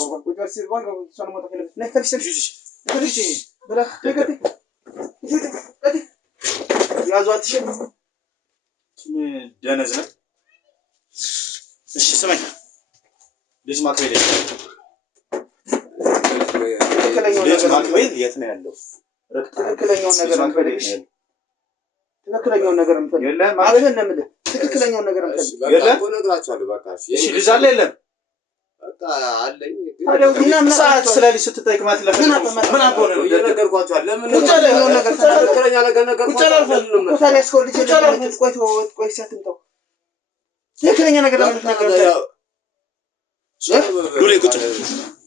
ደነዝ ነው። እሺ ስማኝ፣ ልጅ ማክቤል የት ነው? ልጅ ማክቤል የት ነው ያለው? ትክክለኛውን ነገር እንፈልግ። ትክክለኛውን ነገር እንፈልግ። የለም አብረን ነው የምልህ። ትክክለኛውን ነገር እንፈልግ። የለም እኮ ነግራችኋለሁ። በቃ እሺ ልጅ አለ የለም? በቃ አለኝ። ታዲያ ምን ሰዓት ስለ ልጅ ስትጠይቅ ማለት ምን አቆነ ነው እየነገርኳችኋል። ለምን ትክክለኛውን ነገር ትክክለኛ ነገር ነገርኳችኋል። ታዲያ እስከ ልጅ ቆይ ሳትምጣው ትክክለኛ ነገር ለምን ትናገራለህ? ዱሌ ቁጭ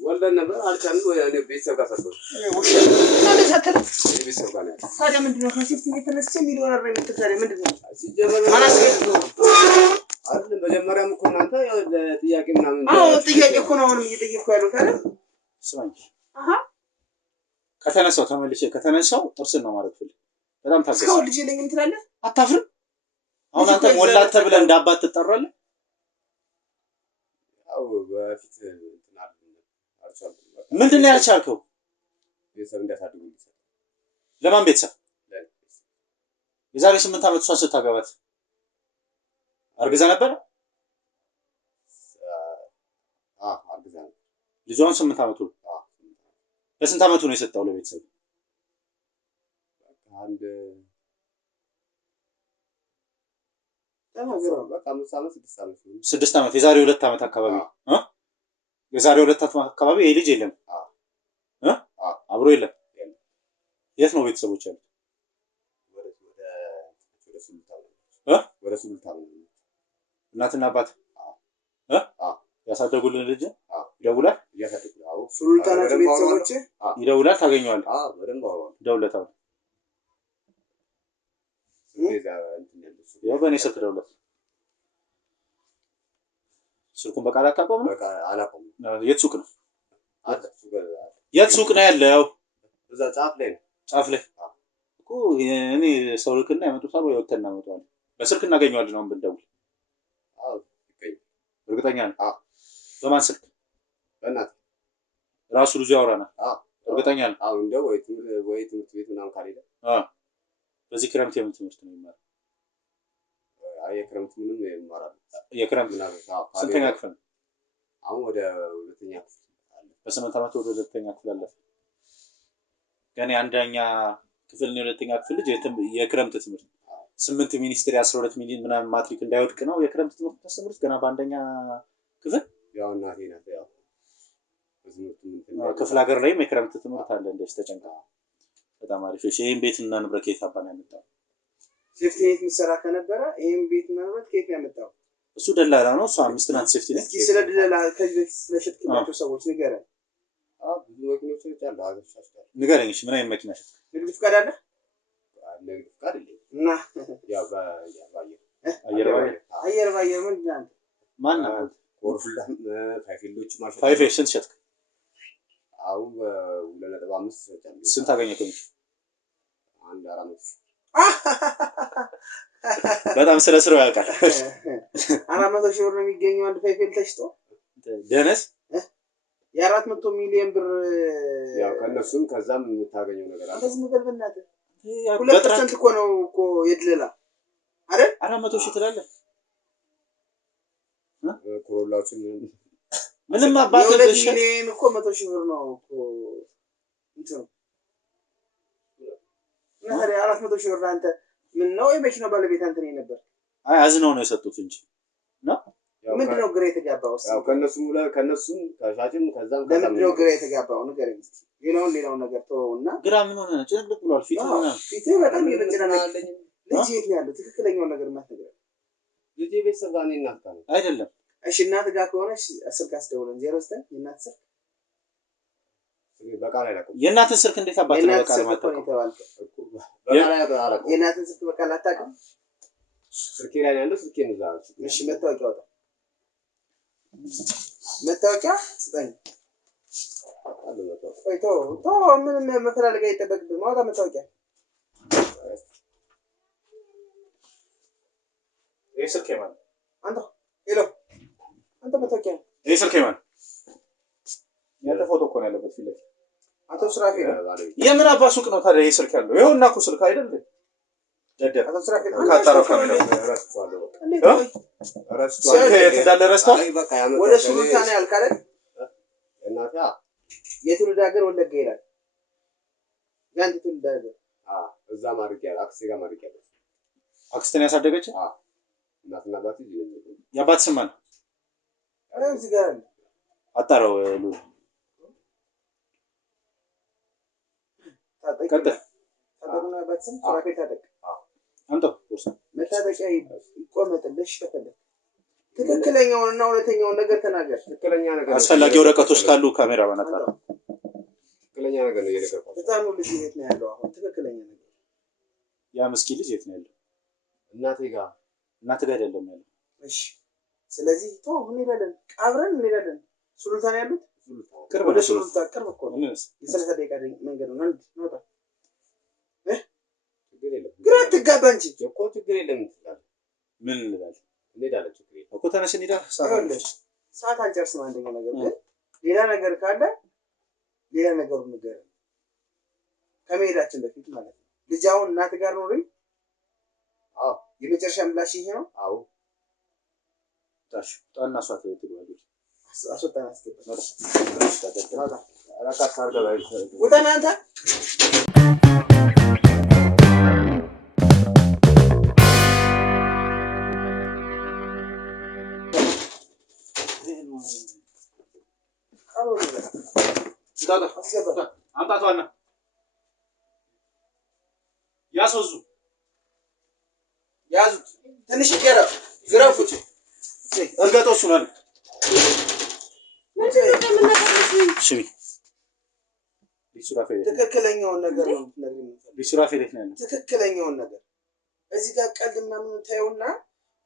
ወልደን ነበር አልቻልንም። ወይ እኔ ቤተሰብ ጋር ሰጠው ቤተሰብ ጋር ነው። ታዲያ ምንድን ነው ከሴት የተነሳ ሚሊዮን አረኝ ታዲያ ምንድን ነው? ሲጀመር አይደለም መጀመሪያም እኮ እናንተ ለጥያቄ ምናምን ጥያቄ እኮ ነው አሁንም እየጠየቅኩ ያለው ታዲያ ስማኝ። ከተነሳው ጥርስን ነው ማለት ፈልግ። በጣም ታገስ። እስካሁን ልጅ የለኝም ትላለህ? አታፍርም? አሁን አንተ ሞላት ተብለህ እንዳባት ትጠራለህ? ያው በፊት ምንድን ነው ያልቻልከው? ቤተሰብ እንዳታድጉ። ለማን ቤተሰብ? የዛሬ 8 ዓመት እሷን ስታገባት አርግዛ ነበር? አርግዛ ነበር። ልጇን 8 ዓመቱ ነው። በስንት ዓመቱ ነው የሰጠው ለቤተሰብ? አንድ በቃ 5 ዓመት 6 ዓመት የዛሬ 2 ዓመት አካባቢ የዛሬ 2 ዓመት አካባቢ ይሄ ልጅ የለም አብሮ የለም። የት ነው ቤተሰቦች ያሉት? ወደ ሱሉልታ ነው። እናትና አባት ያሳደጉልን ልጅ ይደውላል። ሱሉልታ ናቸው ቤተሰቦች። ይደውላል፣ ታገኘዋለህ? በደንብ አወራለሁ። ደውለታው ያው በእኔ ስልክ ደውለት። ስልኩን በቃል አታውቀውም? በቃ አላውቀውም። የት ሱቅ ነው? የት ሱቅ ነው ያለው? እዛ ጫፍ ላይ ነው። ጫፍ ላይ እኮ እኔ ሰው ልክና ያመጡታል ወይ ወተና እናመጣዋለን። በስልክ እናገኘዋለን። አሁን ብንደውል እርግጠኛ ነኝ? በማን ስልክ? በእናትህ ራሱ ልጁ ያወራናል። እርግጠኛ ነኝ? እንደው ወይ ትምህርት ቤት ምናምን ካልሄደ በዚህ ክረምት የምን ትምህርት ነው የሚማረው? የክረምት ምንም ይማራል። የክረምት ስንተኛ ክፍል? አሁን ወደ 2ኛ ክፍል አለ። በ8 ዓመት ወደ 2ኛ ክፍል አለፈ። ገና አንደኛ ክፍል ነው 2ኛ ክፍል ልጅ የክረምት ትምህርት 8 ሚኒስትሪ 12 ሚሊዮን ምናምን ማትሪክ እንዳይወድቅ ነው የክረምት ትምህርት ገና በአንደኛ ክፍል። ያው እናቴ ናት ያው ክፍለ ሀገር ላይም የክረምት ትምህርት አለ። እንደዚህ ተጨንቃ በጣም አሪፍ። እሺ ይሄን ቤትና ንብረት ከየት አባና ያመጣው? ሴፍቲ ኔት የሚሰራ ከነበረ ይሄን ቤትና ንብረት ከየት ያመጣው? እሱ ደላላ ነው። እሱ 5 ናት ሴፍቲ ኔት። እስኪ ስለ ደላላ ከዚህ በፊት ስለሸጥክላቸው ሰዎች ንገረኝ። ብዙ መኪኖች ይጫሉ አገሻሽታል። ንገረኝ። እሺ ምን አይነት መኪና ሸጥክ? ንግድ ፍቃድ አለ? ንግድ ፍቃድ የለኝም። እና ያው አየር ባየር ምንድን ነው? ማን ነው? ኮርፍላም ፋይፊልዶች ማሽን ፋይፊል ስንት ሸጥክ? አሁን 2.5 ሰጫለሁ። ስንት አገኘህ? አንድ 400 በጣም ስለ ስራው ያውቃል። 400 ሺህ ብር ነው የሚገኘው አንድ ፋይፊል ተሽጦ። ደነስ የ400 ሚሊዮን ብር ያው ከነሱም ከዛም የምታገኘው ነገር አለ። እንደዚህ ነገር በእናትህ 2% እኮ ነው እኮ የድለላ አይደል? 400 ሺህ ትላለህ። ኮሮላዎችን ምንም አባቴ በሽ ሚሊዮን እኮ 100 ሺህ ብር ነው እኮ እንትን እና 400 ሺህ ብር አንተ ምን ነው የመኪናው ባለቤት አንተ ነህ ነበር? አይ አዝነው ነው የሰጡት እንጂ ነው። ምንድነው ግራ የተጋባው? ያው ከነሱም ከሻጭም ከዛም ለምንድነው ግራ የተጋባው? ንገረኝ እስኪ። ሌላውን ነገር ተወውና ግራ ምን ሆነ? ጭንቅልቅ ብሏል ፊት ሆነ። ፊት በጣም እየተጨናነቀ ልጅ የት ነው ያለው? ትክክለኛውን ነገር ማትነግረኝ ልጅ ቤተሰብ ጋር ነው እናት ጋር አይደለም። እሺ እናት ጋር ከሆነሽ ስልክ አስደውለን 09 የእናት ስልክ በቃል አይላቀም። የእናትን ስልክ እንዴት አባቴ ነው በቃል ማታውቀው? የእናትን ስልክ በቃል አታውቅም? ስልኬ ላይ ያለው ስልኬን እዛ። እሺ መታወቂያ አውጣ። መታወቂያ ስጠኝ። ምንም መፈላለግ አይጠበቅብህም። አውጣ መታወቂያ። ይሄ ስልክ የማን? ሄሎ አንተ መታወቂያ። ይሄ ስልክ የማን? ያንተ ፎቶ እኮ ነው ያለበት ፊት ለፊት። አቶ ስራፊል የምን አባ ሱቅ ነው ታዲያ ይሄ ስልክ ያለው? ይኸውና እኮ ስልክ አይደል? ደደብ አቶ ስራፊል ካጣራው ካሜራ ረስቷለሁ። እንዳለ ረስቷል። ወደ ሱሉልታ ነው ያልክ አይደል? እናታ የትውልድ ሀገር ወለጋ ይላል። ያንተ ትውልድ ሀገር እዛ ማርቂያ አክስቴ ጋር ማርቂያ አክስቴን ያሳደገች እናትና አባቴ የአባት ስም ማን? እዚህ ጋር አጣራው ሉ ቀጥል። ታጠቅና አባት ስም ስራፊል ታጠቅ። አንተው ወርሳ መታጠቂያ ይቆመጥልሽ ከፈለክ ትክክለኛውንና እውነተኛውን ነገር ተናገር። ትክክለኛ ነገር አስፈላጊ ወረቀቶች ካሉ ካሜራ ባናጣራ። ትክክለኛ ነገር ነው እየነገርኩህ። ህፃኑ ልጅ የት ነው ያለው አሁን? ትክክለኛ ነገር ያ ምስኪን ልጅ የት ነው ያለው? እናቴ ጋር አይደለም ያለው። እሺ ስለዚህ እንሄዳለን፣ አብረን እንሄዳለን። ሱሉልታ ነው ያሉት። ቅርብ ወደ ነው ሱሉልታ ቅርብ እኮ ነው። የ30 ደቂቃ መንገድ ነው። እንውጣ። ችግር የለም። ግራ ትጋባ እንጂ እኮ ችግር የለም። ምን እንላለን? እንሄዳለን። ችግር የለም እኮ ተነስ እንሂዳ። ሰዓት አንጨርስም። አንደኛ ነገር ግን ሌላ ነገር ካለ ሌላ ነገሩ ንገረን ከመሄዳችን በፊት ማለት ነው። ልጅ አሁን እናት ጋር ነው አይደል? አዎ። የመጨረሻ ምላሽ ይሄ ነው? አዎ። ታሽ ጣና ሷት ትግባሉ አስወጣና አስገባ አላቃ ካርገባ ወጣና አንተ አምጣቷና ያስወዙ ያዙት ትንሽ ይቀራ ዝራፉት እርገጠው እሱን ሽሚ ሊሱራፌ ትክክለኛውን ነገር ነው ነግሪ ሊሱራፌ ለት ነው ትክክለኛውን ነገር እዚህ ጋር ቀልድ ምናምን ታዩና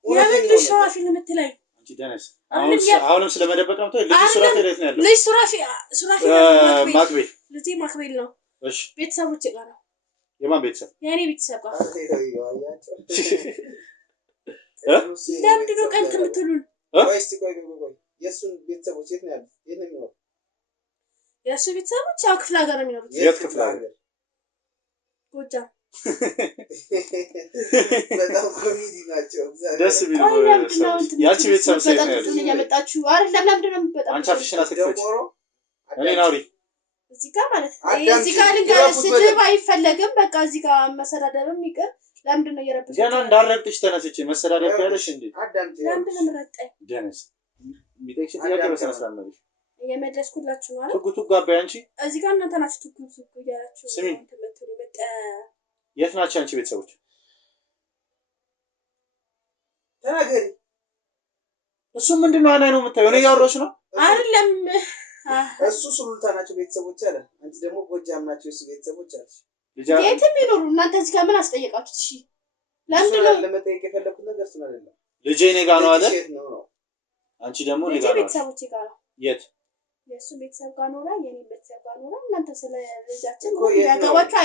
የምን ሊሱራፌ ነው የምትለኝ አንቺ ደነስ አሁንም ስለመደበቅ ነው ልጅ ሱራፌ ለት ነው ያለው ልጅ ሱራፌ ማክቤል ልጅ ማክቤል ነው እሺ ቤተሰቦች ጋር ነው የማን ቤተሰብ የኔ ቤተሰብ ጋር ለምንድን ነው ቀልድ የምትሉን ወይስ ቆይ የእሱን ቤተሰቦች የት ነው ያሉት የት ነው የሚኖሩት የእሱ ቤተሰቦች ያው ክፍለ ሀገር ነው የሚኖሩት የት ክፍለ ሀገር ጎጃም በጣም ኮሚዲ ናቸው ደስ ቢሉ ያቺ ቤተሰብ ሰይት ነው ያሉት እያመጣችሁ አይደል ለምንድን ነው የምትበጣው አንቺ አፍሽና ተከፈች እኔ ናውሪ እዚህ ጋር ማለት እዚህ ጋር ልንገርህ ስድብ አይፈለግም በቃ እዚህ ጋር መሰዳደብም ይቅር ለምንድን ነው እየረበሽ ገና እንዳረግጥሽ ተነስቼ መሰዳደብ ያለሽ እንዴ ለምንድን ነው የምረጠኝ ደነስ ሚጠቅሽ ጥያቄ በሰነ ስርዓት ነው እየመለስኩላችሁ ማለት ትጉቱ ጋባይ አንቺ እዚህ ጋር እናንተ ናችሁ ትጉቱ እያላችሁ ስሚ የት ናቸው አንቺ ቤተሰቦች ተናገሪ እሱ ምንድነው አናይ ነው የምታየው እኔ ያወራሽ ነው አይደለም እሱ ሱሉልታ ናቸው ቤተሰቦች አለ አንቺ ደግሞ ጎጃም ናቸው እሱ ቤተሰቦች አለ የትም ይኖሩ እናንተ እዚህ ጋር ምን አስጠየቃችሁት እሺ ለምንድን ነው ለመጠየቅ የፈለኩት ነገር እሱ አይደለም ልጄ እኔ ጋር ነው አለ አንቺ ደግሞ እኔ ጋር ነው ቤተሰቦች ጋር ነው የት የእሱ ቤተሰብ ጋር ኖራ የኔ ቤተሰብ ጋር ኖራ እናንተ ስለ ልጃችን ያጋባችሁ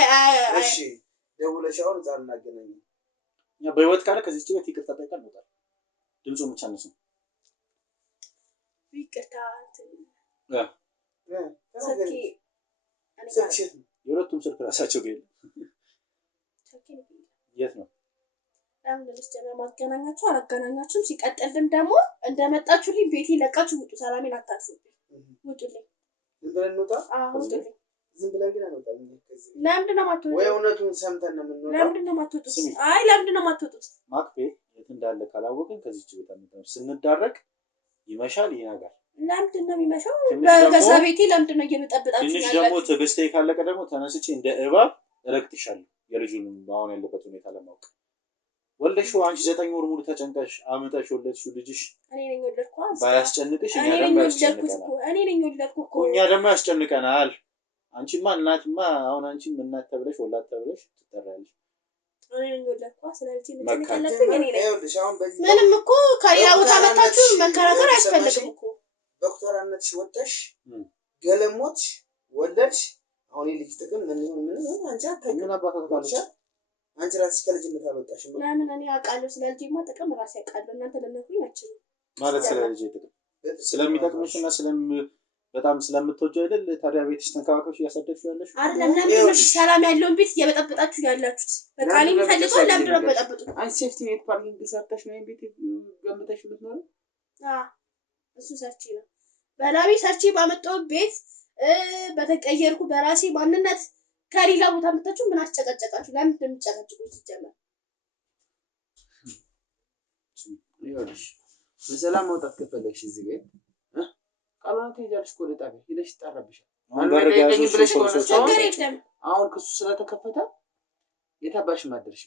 እሺ ደውለሽ አሁን ዛሬ እናገናኝ እኛ በህይወት ካለ ከዚህ ቤት ይቅርታ ጠይቃል ነው ድምፁ ብቻ ነው ይቅርታ የሁለቱም ስልክ ራሳቸው ግን የት ነው ለምን ለምስጀመር ማገናኛችሁ አላገናኛችሁም ሲቀጥልም ደግሞ እንደመጣችሁልኝ ቤቴ ለቃችሁ ውጡ ሰላሜን አታጥፉብኝ ውጡልኝ ዝም ብለን እንውጣ ውጡልኝ ዝም ብለን ግን አንወጣም ለምንድን ነው የማትወጡት ወይ እውነቱን ሰምተን ነው የምንወጣው ለምንድን ነው የማትወጡት አይ ለምንድን ነው የማትወጡት ማክቤ የት እንዳለ ካላወቅን ከዚህች ቤት አንወጣም ስንዳረቅ ይመሻል ይናጋል ለምንድን ነው የሚመሻው በገዛ ቤቴ ለምንድን ነው እየመጠበጣችሁ ትንሽ ደግሞ ትዕግስቴ ካለቀ ደግሞ ተነስቼ እንደ እባብ እረግጥሻለሁ የልጁን አሁን ያለበት ሁኔታ ለማወቅ ወልደሽው አንቺ 9 ወር ሙሉ ተጨንቀሽ አመጣሽ ወለድሽው ልጅሽ እኔ ነኝ ወለድኩት ባያስጨንቅሽ እኛ ደግሞ ያስጨንቀናል እኔ ነኝ ወለድኩት እኮ እኛ ደግሞ ያስጨንቀናል አንቺማ እናትማ አሁን አንቺም እናት ተብለሽ ወላድ ተብለሽ ትጠራለሽ እኔ ነኝ ወለድኩት ስለዚህ ምን ተከለከለኝ እኔ ነኝ ይኸውልሽ አሁን በዚህ ምንም እኮ ከሌላ ቦታ መጣችሁ መከራከር አያስፈልግም እኮ ዶክተራነትሽ ወጣሽ ገለሞች ወለድሽ አሁን ልጅ ጥቅም ምን አንቺ አታውቂም አባታታለሽ አንቺ ራስሽ ከልጅነት አልወጣሽም ለምን እኔ አውቃለሁ ስለልጅማ ጥቅም ራሴ አውቃለሁ እናንተ ለነኩኝ አትችሉም ማለት ስለልጅ ጥቅም ስለሚጠቅምሽና በጣም ስለምትወጂው አይደል ታዲያ ቤትሽ ተንከባከብሽ እያሳደግሽ ያለሽ አይደለም ለምን ነው ሰላም ያለውን ቤት እየበጠበጣችሁ ያላችሁት በቃ እኔ የምፈልገው ለምን ነው በጠበጡት አንቺ ሴፍቲ ኔት ፓርኪንግ ሰርተሽ ነው ቤት ገምተሽ የምትኖረው እሱ ሰርቺ ነው በላቢ ሰርቺ ባመጣው ቤት በተቀየርኩ በራሴ ማንነት ከሌላ ቦታ መጣችሁ ምን አስጨቀጨቃችሁ ለምን እንደምጨቀጭቁ ሲጀመር ይኸውልሽ በሰላም መውጣት ከፈለግሽ እዚህ ቤት ካልሆነ ትሄጃለሽ እኮ ወደ ጣቢያ ሄደሽ ትጠራብሻል አሁን ክሱ ስለተከፈተ የታባሽ ማድረሽ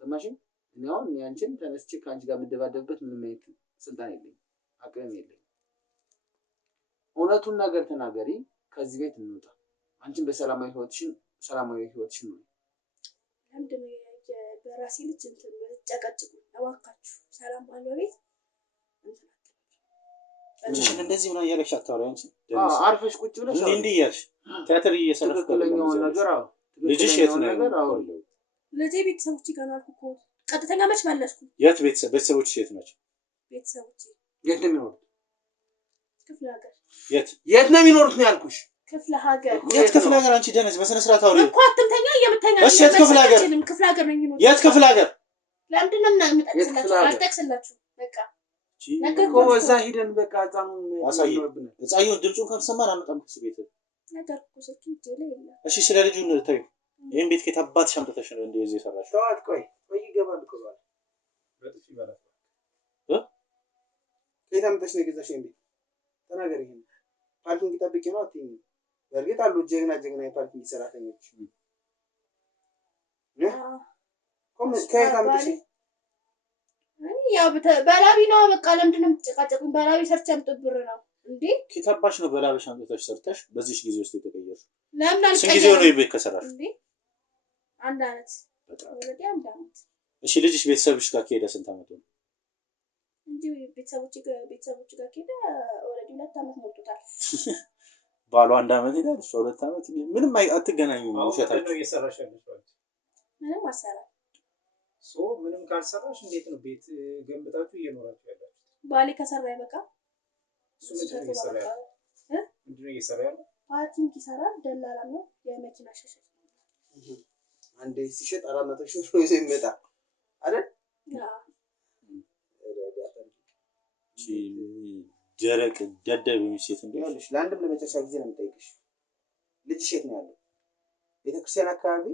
ሰማሽኝ እኔ አሁን ያንቺን ተነስቼ ከአንቺ ጋር የምደባደብበት ምንም አይነት ስልጣን የለኝም አቅም የለኝም እውነቱን ነገር ተናገሪ ከዚህ ቤት እንውጣ አንቺን በሰላማዊ ህይወትሽን ነው ለምንድን ነው በራሴ ልጅ እንትን ጨቀጭቁ እባካችሁ ሰላም ባለው ቤት አንቺ እንደዚህ ነው ያለሽ አታወሪ አንቺ አርፈሽ ቁጭ ብለሽ እንዴ ያልሽ ቲያትር እየሰራሽ ትክክለኛው ነገር ልጅሽ የት ነው ልጄ ቤተሰቦች ጋር ነው አልኩ እኮ ቀጥተኛ መች መለስኩ የት ቤተሰቦች የት ናቸው ቤተሰቦች የት ነው የሚኖሩት ክፍለ ሀገር የት ነው የሚኖሩት ነው ያልኩሽ ክፍለ ሀገር የት ክፍለ ሀገር አንቺ ደነዝ በስነ ስርዓት አውሪ እኮ አትምተኛ እየምተኛ እሺ የት ክፍለ ሀገር ክፍለ ሀገር ነው የሚኖሩት የት ክፍለ ሀገር ለምንድን ነው የምጠቅስላችሁ? አልጠቅስላችሁ በቃ ነገር እዛ ሂደን በቃ ህፃኑን አሳየን። ህፃዩን ድምፁን ካልሰማን አመጣም ከሱ ቤት ነገር እኮ ስልክ ይዤ የለም። እሺ ስለ ልጁ ተይው። ይሄን ቤት ከታባት ሻምተሽ ነው እንደዚህ የሰራሽ? ተዋት። ቆይ ይገባል እኮ ባል በጥፍ ይባላል። ከየት አምጥተሽ ነው የገዛሽ? እንዴ ተናገር። ይሄን ፓርኪንግ ጠብቄ ነው አትይኝ። በእርግጥ አሉ ጀግና የፓርኪንግ ሰራተኞች ከየት አምጥተሽ? ያው በላቢ ነው በቃ። ለምንድን ነው የምትጨቃጨቁኝ? በላቢ ሰርቼ አምጥቼ ብር ነው እንዴ? ከታባሽ ነው በላብሽ አምጥተሽ ሰርተሽ በዚህ ጊዜ ውስጥ የተቀየርሽ? ለምን አልቀየርሽ? ስንት ጊዜ ነው ይቤት ከሰራሽ? እንዴ አንድ አመት ወለዲ አንድ አመት። እሺ ልጅሽ ቤተሰብሽ ጋር ከሄደ ስንት አመት ነው? እንጂ ቤተሰቦች ጋር ከሄደ ወለዲ 2 አመት ሞልቶታል። ባሉ 1 አመት ይላል፣ እሱ 2 አመት። ምንም አትገናኙም። ውሸታችሁ ነው እየሰራሽ ያለሽ? ምንም አሰራ ምንም ካልሰራሽ እንዴት ነው ቤት ገንብታችሁ እየኖራችሁ ያላችሁ? ባሌ ከሰራ ይበቃ። እሱ ምንድን ነው እየሰራ ያለው? ፓርኪንግ ይሰራል። ደላላ ነው። የመኪና ሸሸት አንዴ ሲሸጥ 400 ሺህ ነው ይመጣ አይደል? ደረቅ ደደብ ሴት እንደሆነሽ ለአንድም ለመጨረሻ ጊዜ ነው የምጠይቅሽ። ልጅሽ የት ነው ያለው? ቤተክርስቲያን አካባቢ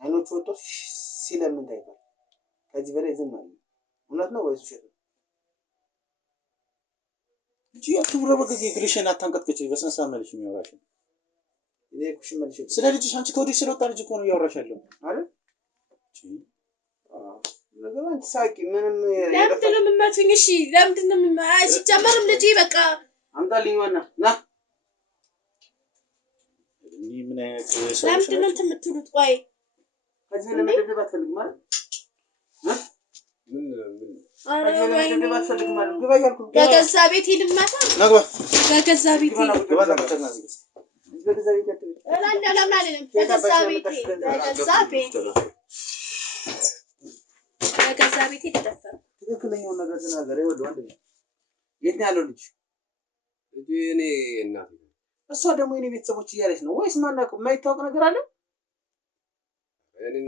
አይኖቹ ወጥቶ ሲለምን ታይቷል። ከዚህ በላይ ዝም አለ። እውነት ነው ወይስ ውሸት ነው? እንጂ አትብረ በገግ ግሪሽን አታንቀጥቅጭ። በስነ ስርዓት መልሽ የሚያወራሽ እኔ ኩሽ መልሽ ስለ ልጅሽ አንቺ ከወዲህ ስለወጣ ልጅ እኮ ነው እያወራሽ ያለው አይደል? ነገር አንቺ ሳቂ ምንም ለምንድን ነው የምትመጪኝ? እሺ ለምንድን ነው ሲጀመርም ልጅ በቃ አምጣልኝ ዋና ና ምን አይነት ሰው ለምንድን ነው የምትሉት? ቆይ ከዚህ ለመደብደብ አትፈልግም ማለት በገዛ ቤት ልማታ ነግባ በገዛ ቤት በገዛ ቤት ተደፈረ። ትክክለኛውን ነገር ተናገረ። ይወድ ወንድ ነው። የት ነው ያለው ልጅ? እኔ እናት እሷ ደግሞ የኔ ቤተሰቦች እያለች ነው ወይስ ማናውቅ የማይታወቅ ነገር አለ?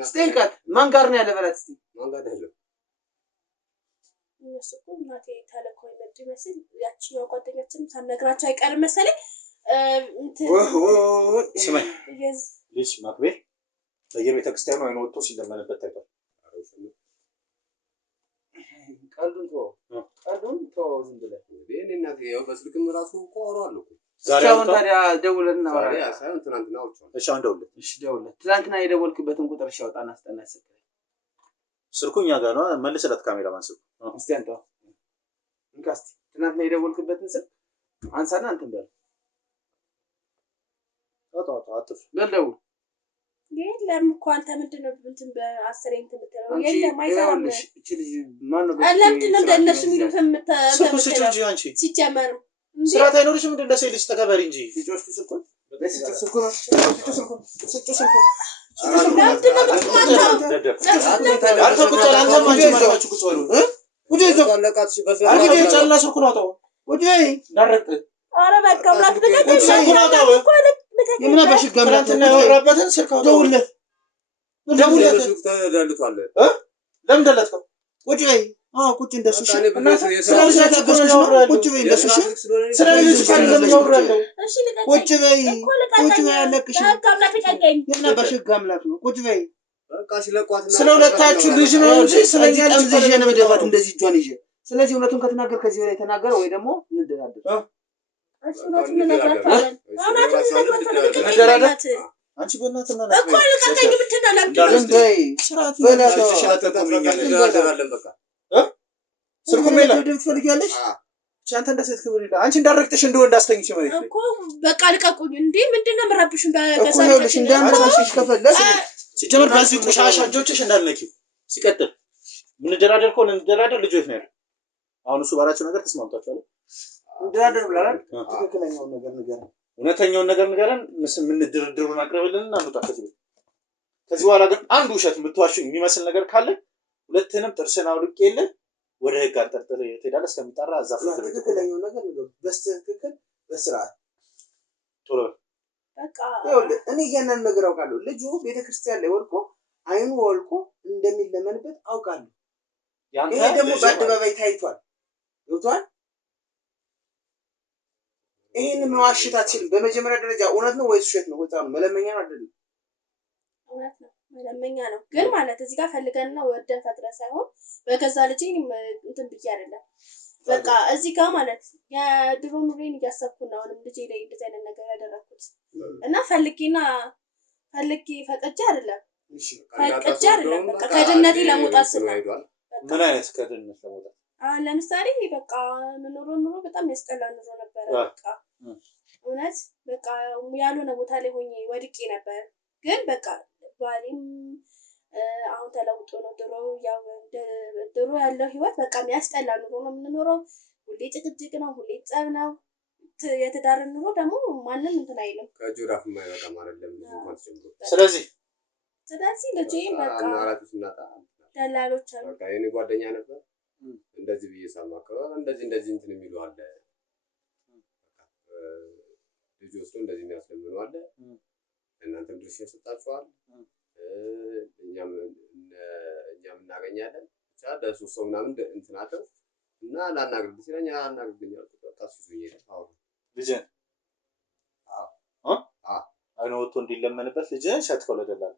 ስቴንካት ማን ጋር ነው ያለ በላት እስቲ። ማን ጋር ያለው? እነሱ እናቴ ታለኮይ መድ ይመስል ያቺው ጓደኛችን ሳነግራቸው አይቀርም መሰለኝ። ስማኝ ልጅ ማክቤል በየቤተክርስቲያኑ አይኑ ወጥቶ ሲለመንበት ታይቷል። ቀልዱን ተወው ዝም ብለህ። እኔ እናቴ ያው በስልክም ራሱ እኮ አወራለሁ እኮ ዛሬ አሁን ታዲያ ደውለን እናወራለን። ሳይሆን ትናንትና አውርቼዋለሁ። እሺ አሁን ደውልለት። እሺ ደውልለት። ትናንትና የደወልክበትን ቁጥር እሺ አውጣና አስጠና ስልክ ስልኩ እኛ ጋር ነው። መልስለት ካሜራማን ስልኩ እስቲ አንተው እንካስቲ ትናንትና የደወልክበትን ስልክ አንሳና እንትን በል አጥፍ በለው የለም እኮ አንተ ምንድን ነው እንትን በ10 እንትን ብትለው የለም አይሰራም። እቺ ልጅ ማን ነው ለምንድን ነው እንደነሱ የሚሉት ስልኩ ስጭው እንጂ አንቺ ሲጀመር ስራት አይኖርሽም እንደ ለሴት ልጅ ተከበሪ እንጂ ልጆች ስልኩን ስልኩ ቁጭ እንደሱ ቁጭ በይ እንደሱ ቁጭ በይ ያለቅሽ የምናባሽግ አምላክ ነው። ቁጭ በይ ስለ ሁለታችሁ ልጅ ነው እንጂ ስለኛ ልጅ ይዤ ነው መደፋት እንደዚህ እጇን ይዤ። ስለዚህ እውነቱን ከተናገር ከዚህ በላይ ተናገረ ወይ ደግሞ እንደራደር። አንቺ በእናትህ ነው እኮ ልቀቀኝ ብትናለ ስርዓት ስልኩም የለም ትፈልጊያለሽ? አንተ እንደ ሴት ክብር የለም። አንቺ እንዳረግጥሽ እንደው እንዳስተኝሽ ማለት እኮ በቃ ልቀቁኝ። እንዴ ምንድነው የምረብሽኝ? በከሳሽ እንዳንተሽሽ ከፈለሽ ሲጀመር በዚህ ቆሻሻ እጆችሽ እንዳልነኪው። ሲቀጥል ምን ደራደር ኮን እንደራደር ልጆች ነው ያለው። አሁን እሱ ባላችሁ ነገር ተስማምታችኋል? እንደራደር ብላል። ትክክለኛውን ነገር ንገረን፣ እውነተኛውን ነገር ንገረን። ምን ድርድሩን አቅርብልንና እንውጣበት። ከዚህ በኋላ ግን አንድ ውሸት የምትዋሽኝ የሚመስል ነገር ካለ ሁለትንም ጥርስን አውልቄልህ ወደ ህግ አጠርጥር ትሄዳለህ። እስከሚጣራ አዛፍ ትክክለኛውን ነገር ንገረን በስትክክል በስርዓት ቶሎ በቃ ይኸውልህ እኔ ያንን ነገር አውቃለሁ። ልጁ ቤተክርስቲያን ላይ ወልቆ አይኑ ወልቆ እንደሚለመንበት አውቃለሁ። ይሄ ደግሞ በአደባባይ ታይቷል ገብቷል ይሄን መዋሸት አትችልም በመጀመሪያ ደረጃ እውነት ነው ወይስ ውሸት ነው ወጣው መለመኛ ነው አይደል እውነት ነው መለመኛ ነው ግን ማለት እዚህ ጋር ፈልገንና ወደን ፈጥረን ሳይሆን በገዛ ልጅ እንትን ብዬ አይደለም በቃ እዚህ ጋር ማለት የድሮ ኑሬን እያሰብኩ ነው አሁንም ልጄ ላይ እንደዚህ አይነት ነገር ያደረኩት እና ፈልጌ ፈቅጄ አይደለም ፈቅጄ አይደለም በቃ ከድነቴ ለመውጣት ስለሆነ ምን አይነት ከድነት ለመውጣት ለምሳሌ በቃ ኑሮ በጣም ያስጠላ ኑሮ ነበር በቃ እውነት በቃ ያልሆነ ቦታ ላይ ሆኜ ወድቄ ነበር ግን በቃ ባሌም አሁን ተለውጦ ነው ድሮ ያለው ህይወት በቃ የሚያስጠላ ኑሮ ነው የምንኖረው ሁሌ ጭቅጭቅ ነው ሁሌ ጸብ ነው የትዳር ኑሮ ደግሞ ማንንም እንትን አይልም ከጅራፍ የማይወጣ ማለት ለምን እንኳን ተጀምሮ ስለዚህ ልጄም በቃ አማራጭና ደላሎች አሉ በቃ የኔ ጓደኛ ነበር እንደዚህ ብዬ ሳማከረ እንደዚህ እንትን የሚሉ አለ ልጅ ወስዶ እንደዚህ የሚያስለምኑ አለ እናንተም ድርሻ ሰጣችኋል እኛም እናገኛለን ብቻ ለሶስት ሰው ምናምን እንትን አለው እና ላናግርብ ሲለኝ አናግርብኝ አልኩት በቃ እሱኝ አዎ ልጅን አይኑ ወጥቶ እንዲለመንበት ልጅን ሸጥከው ለደላላ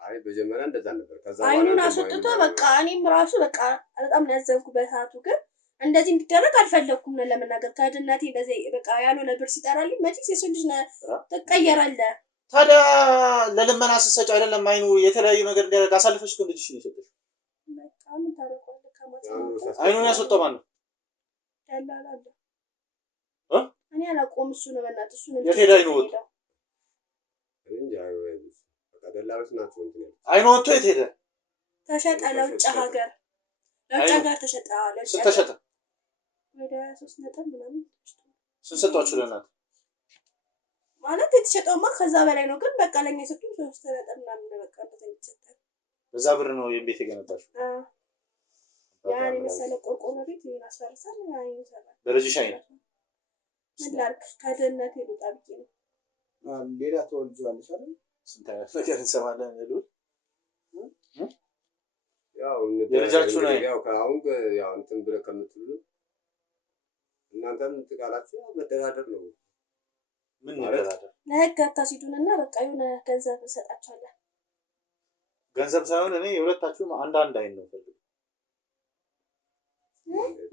አይ በጀመሪያ እንደዛ ነበር ከዛ አይኑን አስወጥቶ በቃ እኔም ራሱ በቃ በጣም ያዘንኩ በሰዓቱ ግን እንደዚህ እንዲደረግ አልፈለኩም ነው ለመናገር ከድነቴ እንደዚህ በቃ ያለው ነበር ሲጠራልኝ መቼስ የሰው ልጅ ተቀየራለህ ታዲያ ለልመና ሰሰጭ አይደለም አይኑ የተለያዩ ነገር እንዲያደርግ አሳልፈሽ ግን ልጅሽ ነው የሰጠሽ በቃ ምን ታረጋለህ ከማለት አይኑን ያስወጣው ማን ነው ደላላ እኔ አላቆም እሱ ነው በእናትህ እሱ ነው የት ሄዳ አይኑ ወጣ እንዴ በቃ ደላሎች ናቸው እንትን አይኑ ወጥቶ የት ሄደ ተሸጠ ለውጭ ሀገር ተሸጠ ተሸጠ ወደ 3 ነጥብ ምናምን ስንሰጣችሁ ለናት ማለት የተሸጠውማ ከዛ በላይ ነው ግን በቃ ለኛ የሰጡን 3 ነጥብ ምናምን በቃ እንደዚህ ተሰጠ በዛ ብር ነው የቤት የገነባሽ ያኔ መሰለ ቆርቆሮ ቤት ይሄን አስፈርሰን ያኔ ሰራ በልጅሽ አይነ ምን ላድርግ ከድህነት ይሉጣ ብዬ ነው ሌላ ተወልጇልሽ አይደል ስንት አይነት ነገር እንሰማለን ይሉት ያው የልጃችሁ ነው ያው ካሁን ያው እንትን ብለ ከምትሉ እናንተም ትቃላችሁ መደራደር ነው ምን መደራደር ለህግ አታሲዱንና በቃ የሆነ ገንዘብ እንሰጣቸዋለን ገንዘብ ሳይሆን እኔ የሁለታችሁም አንድ አይን ነው ፈልግ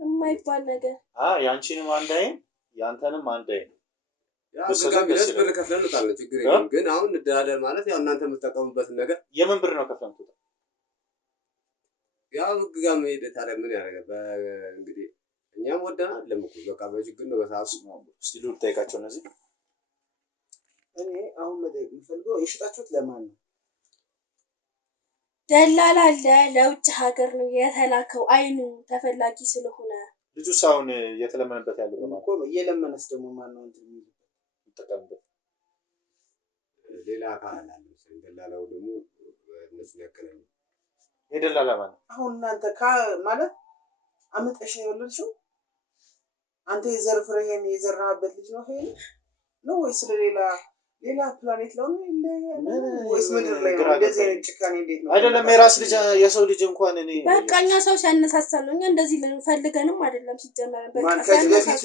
የማይባል ነገር ያንቺንም አንድ አይን ያንተንም አንድ አይን ያው ስለዚህ ብር ከፍለን እንጣለን ችግር የለም ግን አሁን እንደራደር ማለት ያው እናንተ የምትጠቀሙበት ነገር የምን ብር ነው ከፍለን ተጣ ያው ግጋ መሄድ ታዲያ ምን ያደርጋል እንግዲህ እኛም ወደናል ለምኩ በቃ በችግር ነው በሳሱ እስቲ ሉል ጠይቃቸው እነዚህ እኔ አሁን መጠየቅ የምፈልገው የሽጣችሁት ለማን ነው ደላላ አለ ለውጭ ሀገር ነው የተላከው አይኑ ተፈላጊ ስለሆነ ልጁ ሳውን የተለመነበት ያለው በማለት እኮ እየለመነስ ደግሞ ማን ነው እንትን ተጠቀምበት ሌላ አካል አለ ደላላው ደግሞ እነሱ ያከናል የደላላ ማለት አሁን እናንተ ማለት አመጣሽ ነው የወለድሽው አንተ የዘር ፍሬህን የዘራህበት ልጅ ነው ይሄ ነው ወይስ ሌላ ፕላኔት ነው ወይስ ምድር ላይ ነው እንደዚህ አይነት ጭካኔ እንዴት ነው አይደለም የራስ ልጅ የሰው ልጅ እንኳን እኔ በቃኛ ሰው ሲያነሳሳል ነው እኛ እንደዚህ ልንፈልገንም አይደለም ሲጀመር በቃ ማን ከዚህ በፊት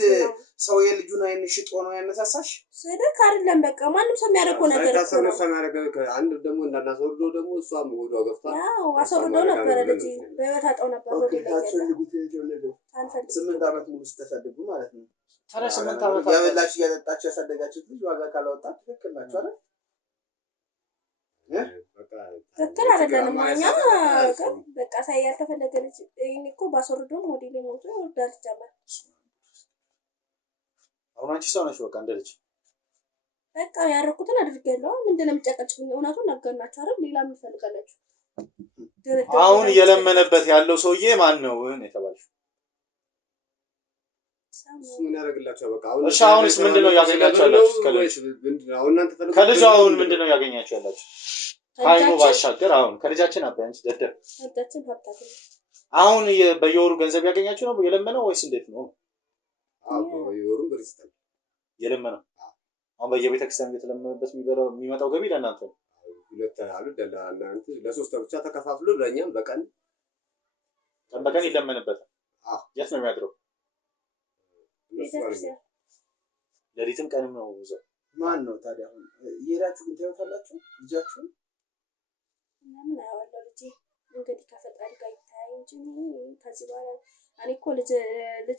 ሰው የልጁን አይን ሽጦ ነው ያነሳሳሽ ስለዚህ አይደለም በቃ ማንም ሰው የሚያደርገው ነገር እኮ ነው ሰው የሚያደርገው አንድ ደግሞ እንዳናሰወርዶ ደግሞ እሷም ወዷ ገፍታ ያው አሰወርዶ ነበር ልጅ በህይወት አጣው ነበር ወደ ላይ 8 አመት ሙሉ ተሰደዱ ማለት ነው ታዲያ 8 አመት ያበላችሁ ያጠጣችሁ ያሳደጋችሁት ልጅ ዋጋ ካላወጣ ትክክል ናችሁ አይደል ትክክል አይደለም ማኛ በቃ ሳይያልተፈለገ ልጅ እኔ እኮ ባሰወርዶ ሞዴል ነው ወዳል ጀመር አሁን አንቺ ሰው ነሽ በቃ እንደልጅ በቃ ያረኩትን አድርጌያለሁ ምንድነው የምጨቀጭቁኝ እውነቱን ነገርናችሁ አይደል ሌላ ምን ፈልጋላችሁ አሁን እየለመነበት ያለው ሰውዬ ማን ነው የተባልሽው ምን ያደርግላችሁ በቃ አሁንስ ምንድነው ያገኛችሁ ያላችሁ ከልጅ አሁን ምንድነው ያገኛችሁ ያላችሁ ካይኑ ባሻገር አሁን ከልጃችን አባንስ ደደብ ልጃችን ሀብታት አሁን በየወሩ ገንዘብ ያገኛችሁ ነው የለመነው ወይስ እንዴት ነው በየወሩ ብር ይስጣል የለመነው አሁን በየቤተክርስቲያን እየተለመነበት የሚመጣው ገቢ ለእናንተ ነው ሁለት አሉ ደላላ እናንተ ለሶስት ብቻ ተከፋፍሎ ለኛም በቀን ቀን በቀን ይለመንበታል። አዎ የት ነው የሚያድረው? ቤተክርስቲያን ሌሊትም ቀንም ነው እዛው። ማን ነው ታዲያ? አሁን እየሄዳችሁ ግን ታዩታላችሁ ልጃችሁን? ምናምን አያዋለሁ ልጄ እንግዲህ ከፈጣሪ ጋር ይታይ እንጂ ከዚህ በኋላ እኔ እኮ ልጅ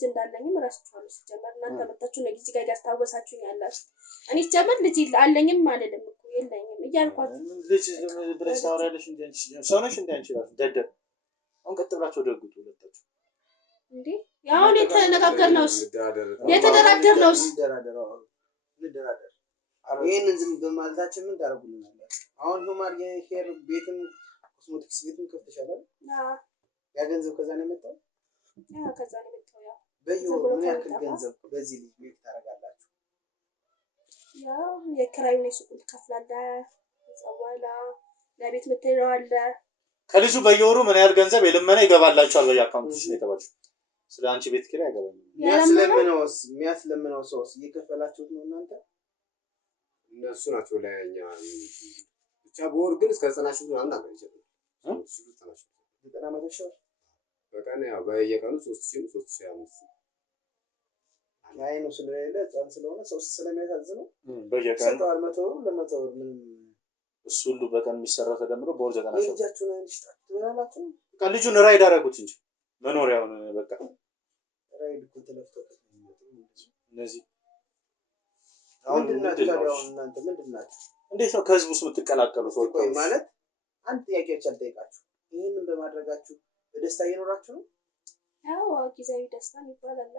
እንዳለኝም እረስቸዋለሁ። ሲጀመር እናንተ መጣችሁ ነው ጊዜ ጋር ያስታወሳችሁኝ ያላችሁ። እኔ ሲጀመር ልጅ አለኝም አልልም እኮ የለኝም እያልኳችሁ ልጅ ብለሽ ታወሪያለሽ እንዴ? ሰው ነሽ እንዴ አንቺ? እራሱ ደደብ። አሁን ቀጥ ብላችሁ ደግጡ ሁለታችሁ እንዴ። ያው የተነጋገርነውስ የተደራደርነውስ እንደራደር። ይሄንን ዝም በማለታችን ምን ታደርጉልናላችሁ? አሁን ሂውማን ሄር ቤትም ኮስሞቲክስ ቤትም ከፍተሻል አይደል? ያ ገንዘብ ከዛ ነው የመጣው? ከዛ ነው የመጣው። ያው በየወሩ ምን ያክል ገንዘብ በዚህ ልጅ ቤት ታደርጋላችሁ? ያው የኪራዩን የሱቁን ትከፍላለህ፣ ጸዋላ ለቤት የምትሄደው አለ። ከልጁ በየወሩ ምን ያህል ገንዘብ የልመና ይገባላችኋል በየአካውንትሽ ነው የተባለው? ስለ አንቺ ቤት ኪራይ አይገባም። የሚያስለምነው ሰውስ እየከፈላችሁት ነው እናንተ? እነሱ ናቸው ለኛ ብቻ በወር ግን እስከ 90 ሺህ ምናምን አገር ይችላል። 90 ሺህ በቀን ያው በየቀኑ 3000 አይ ነው ስለሌለ ጻን ስለሆነ ሰው ስለሚያሳዝነው በየቀኑ ሰጣል 100 ለ100 ምን እሱ ሁሉ በቀን የሚሰራው ተደምሮ በወር 90 ሺህ ልጃችሁን አንሽጣት ትበላላችሁ። በቃ ልጁን ራይድ አደረጉት እንጂ መኖሪያውን በቃ ራይድ እኮ ተለፍቶ እነዚህ ምንድን ናቸው ታዲያ? አሁን እናንተ ምንድን ናችሁ? እንዴት ነው ከህዝብ ውስጥ የምትቀላቀሉት? ወይ ማለት አንድ ጥያቄ ብቻ ልጠይቃችሁ። ይህንን በማድረጋችሁ በደስታ እየኖራችሁ ነው? ያው ጊዜያዊ ደስታ ይባላል።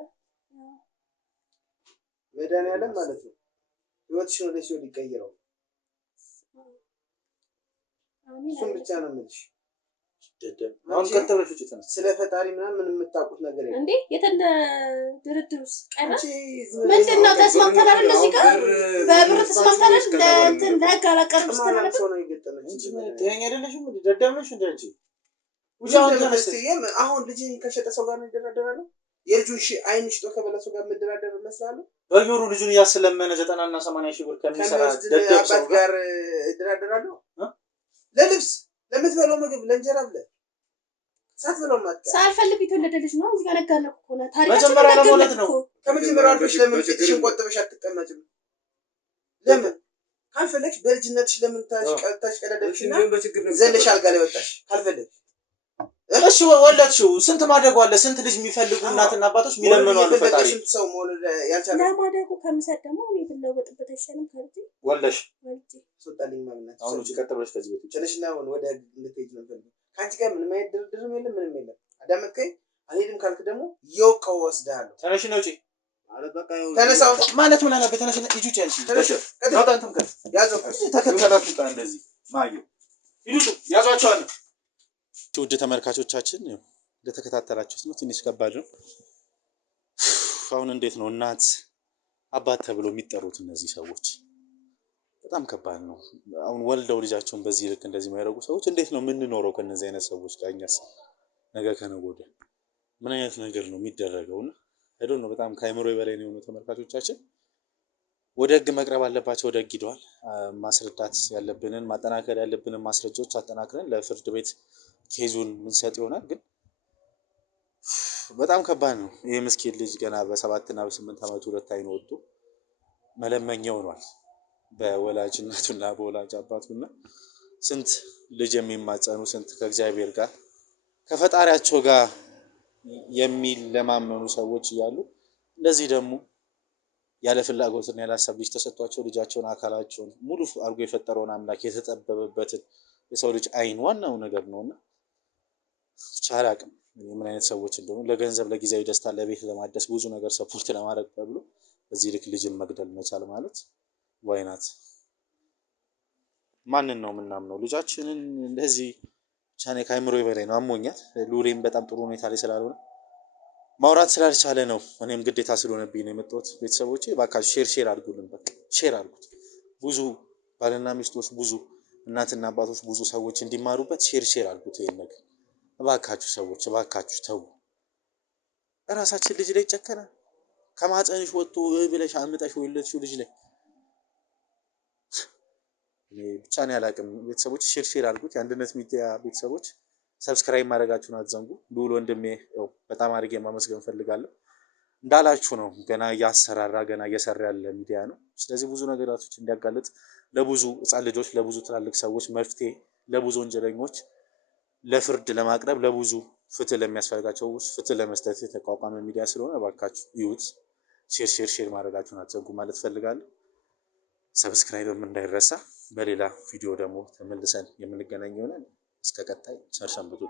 መድኃኒዓለም ማለት ነው ህይወትሽን ወደ ሲኦል ሊቀይረው። እሱን ብቻ ነው የምልሽ። አሁን ቀጥለሽ ውጪ ተነስ። ስለ ፈጣሪ ምናምን የምታውቁት ነገር የለም እንዴ? የተነ ድርድሩስ ቀረ ምንድነው? ተስማምተን አይደል? እዚህ ጋር በብር ተስማምተን ለእንትን ለጋላቀም ማንም ሰው ነው የገጠመች። ጤነኛ አይደለሽም? ደደብ ነሽ እንደ አንቺ። አሁን ልጅ ከሸጠ ሰው ጋር ነው ይደራደራሉ? የልጁን አይን ሽጦ ከበላ ሰው ጋር መደራደር መስላለሁ? በየወሩ ልጁን እያስለመነ 90 እና 80 ሺህ ብር ከሚሰራ ደደብ ሰው ጋር ይደራደራሉ? ለልብስ ለምትበላው ምግብ ለእንጀራ ብለህ ሳትበላው ማጣ ሳልፈልግ የተወለደ ልጅ ነው። እዚህ ጋር ነገርነው እኮ ነው ታሪክ። መጀመሪያ ለሞለት ነው። ከመጀመሪያው አልፈሽ ለምን ፊትሽን ቆጥበሽ አትቀመጭም? ለምን ካልፈለግሽ በልጅነትሽ ለምን ታሽቀዳደምሽና ዘለሽ አልጋ ላይ ወጣሽ? ካልፈለግሽ እሺ ወለድሽው። ስንት ማደጉ አለ። ስንት ልጅ የሚፈልጉ እናትና አባቶች የሚለምኑ አሉ። ፈጣሪ ስንት ሰው መውለድ ያልቻለ ለማደጉ ከምሰጥ ደግሞ እኔ ብለወጥበት አይሻልም? ካልኩ ወልደሽ ሶጣልኝ ማለት አሁን ውጪ ቀጥ ብለሽ ከዚህ ቤት ቸለሽና ወደ እንድትሄጂ ነው ፈልግ። ካንቺ ጋር ምንም አይነት ድርድርም የለም ምንም የለም። አዳመጥከኝ? አልሄድም ካልክ ደግሞ ይወቀው ወስደሃለሁ። ተነሽ ነው ውጪ ማለት በቃ ተነሳው ማለት ምን አለበት? ተነሽ ልጁ ያንቺ ተነሽ ያውጣንተም ከ ያዘው ተከተላችሁ ጣ እንደዚህ ማዩ ይዱጡ ያዟቸዋል። ውድ ተመልካቾቻችን እንደተከታተላችሁት ነው። ትንሽ ከባድ ነው። አሁን እንዴት ነው እናት አባት ተብሎ የሚጠሩት እነዚህ ሰዎች? በጣም ከባድ ነው። አሁን ወልደው ልጃቸውን በዚህ ልክ እንደዚህ የሚያደርጉ ሰዎች እንዴት ነው የምንኖረው ከነዚህ አይነት ሰዎች ጋር? እኛስ ነገ ከነገ ወዲያ ምን አይነት ነገር ነው የሚደረገውና አይዶ ነው። በጣም ከአይምሮ በላይ ነው ተመልካቾቻችን። ወደ ህግ መቅረብ አለባቸው። ወደ ህግ ሄደዋል። ማስረዳት ያለብንን ማጠናከር ያለብንን ማስረጃዎች አጠናክረን ለፍርድ ቤት ኬዙን ምንሰጥ ይሆናል። ግን በጣም ከባድ ነው። ይሄ ምስኪን ልጅ ገና በ7 እና በ8 አመቱ ሁለት አይኑ ወጥቶ መለመኛ ሆኗል በወላጅ እናቱና በወላጅ አባቱና። ስንት ልጅ የሚማጸኑ ስንት ከእግዚአብሔር ጋር ከፈጣሪያቸው ጋር የሚለማመኑ ሰዎች እያሉ እንደዚህ ደግሞ ያለ ፍላጎትና ያለ ሐሳብ ልጅ ተሰጥቷቸው ልጃቸውን አካላቸውን ሙሉ አድርጎ የፈጠረውን አምላክ የተጠበበበትን የሰው ልጅ አይን ዋናው ነገር ነውና ቻላቅም ምን አይነት ሰዎች እንደሆኑ ለገንዘብ ለጊዜያዊ ደስታ ለቤት ለማደስ ብዙ ነገር ሰፖርት ለማድረግ ተብሎ በዚህ ልክ ልጅን መግደል መቻል ማለት ዋይናት ማንን ነው ምናምነው? ልጃችንን እንደዚህ ቻኔ ካይምሮ በላይ ነው። አሞኛል። ሉሬም በጣም ጥሩ ሁኔታ ላይ ስላልሆነ ማውራት ስላልቻለ ነው። እኔም ግዴታ ስለሆነብኝ ነው የመጣሁት። ቤተሰቦቼ እባካችሁ ሼር አድርጉልን። በቃ ሼር አድርጉት። ብዙ ባልና ሚስቶች ብዙ እናትና አባቶች ብዙ ሰዎች እንዲማሩበት ሼር አድርጉት። ይሄን ነገር እባካችሁ ሰዎች እባካችሁ ተው። እራሳችን ልጅ ላይ ጨከነ ከማህፀንሽ ወጥቶ ብለሽ አምጠሽ ወለድሽው ልጅ ላይ እኔ ብቻ ነው ያላቅም። ቤተሰቦች ሼር አድርጉት። የአንድነት ሚዲያ ቤተሰቦች ሰብስክራይብ ማድረጋችሁን አትዘንጉ። ልዑል ወንድሜ በጣም አድርጌ ማመስገን ፈልጋለሁ። እንዳላችሁ ነው ገና እየሰራ ያለ ሚዲያ ነው። ስለዚህ ብዙ ነገራቶች እንዲያጋልጥ ለብዙ ህፃን ልጆች፣ ለብዙ ትላልቅ ሰዎች መፍትሄ፣ ለብዙ ወንጀለኞች ለፍርድ ለማቅረብ፣ ለብዙ ፍትህ ለሚያስፈልጋቸው ፍትህ ለመስጠት የተቋቋመ ሚዲያ ስለሆነ እባካችሁ ይዩት። ሼር ማድረጋችሁን አትዘንጉ ማለት ፈልጋለሁ። ሰብስክራይብም እንዳይረሳ። በሌላ ቪዲዮ ደግሞ ተመልሰን የምንገናኝ ይሆናል። እስከ ቀጣይ ቸር ሰንብቱ።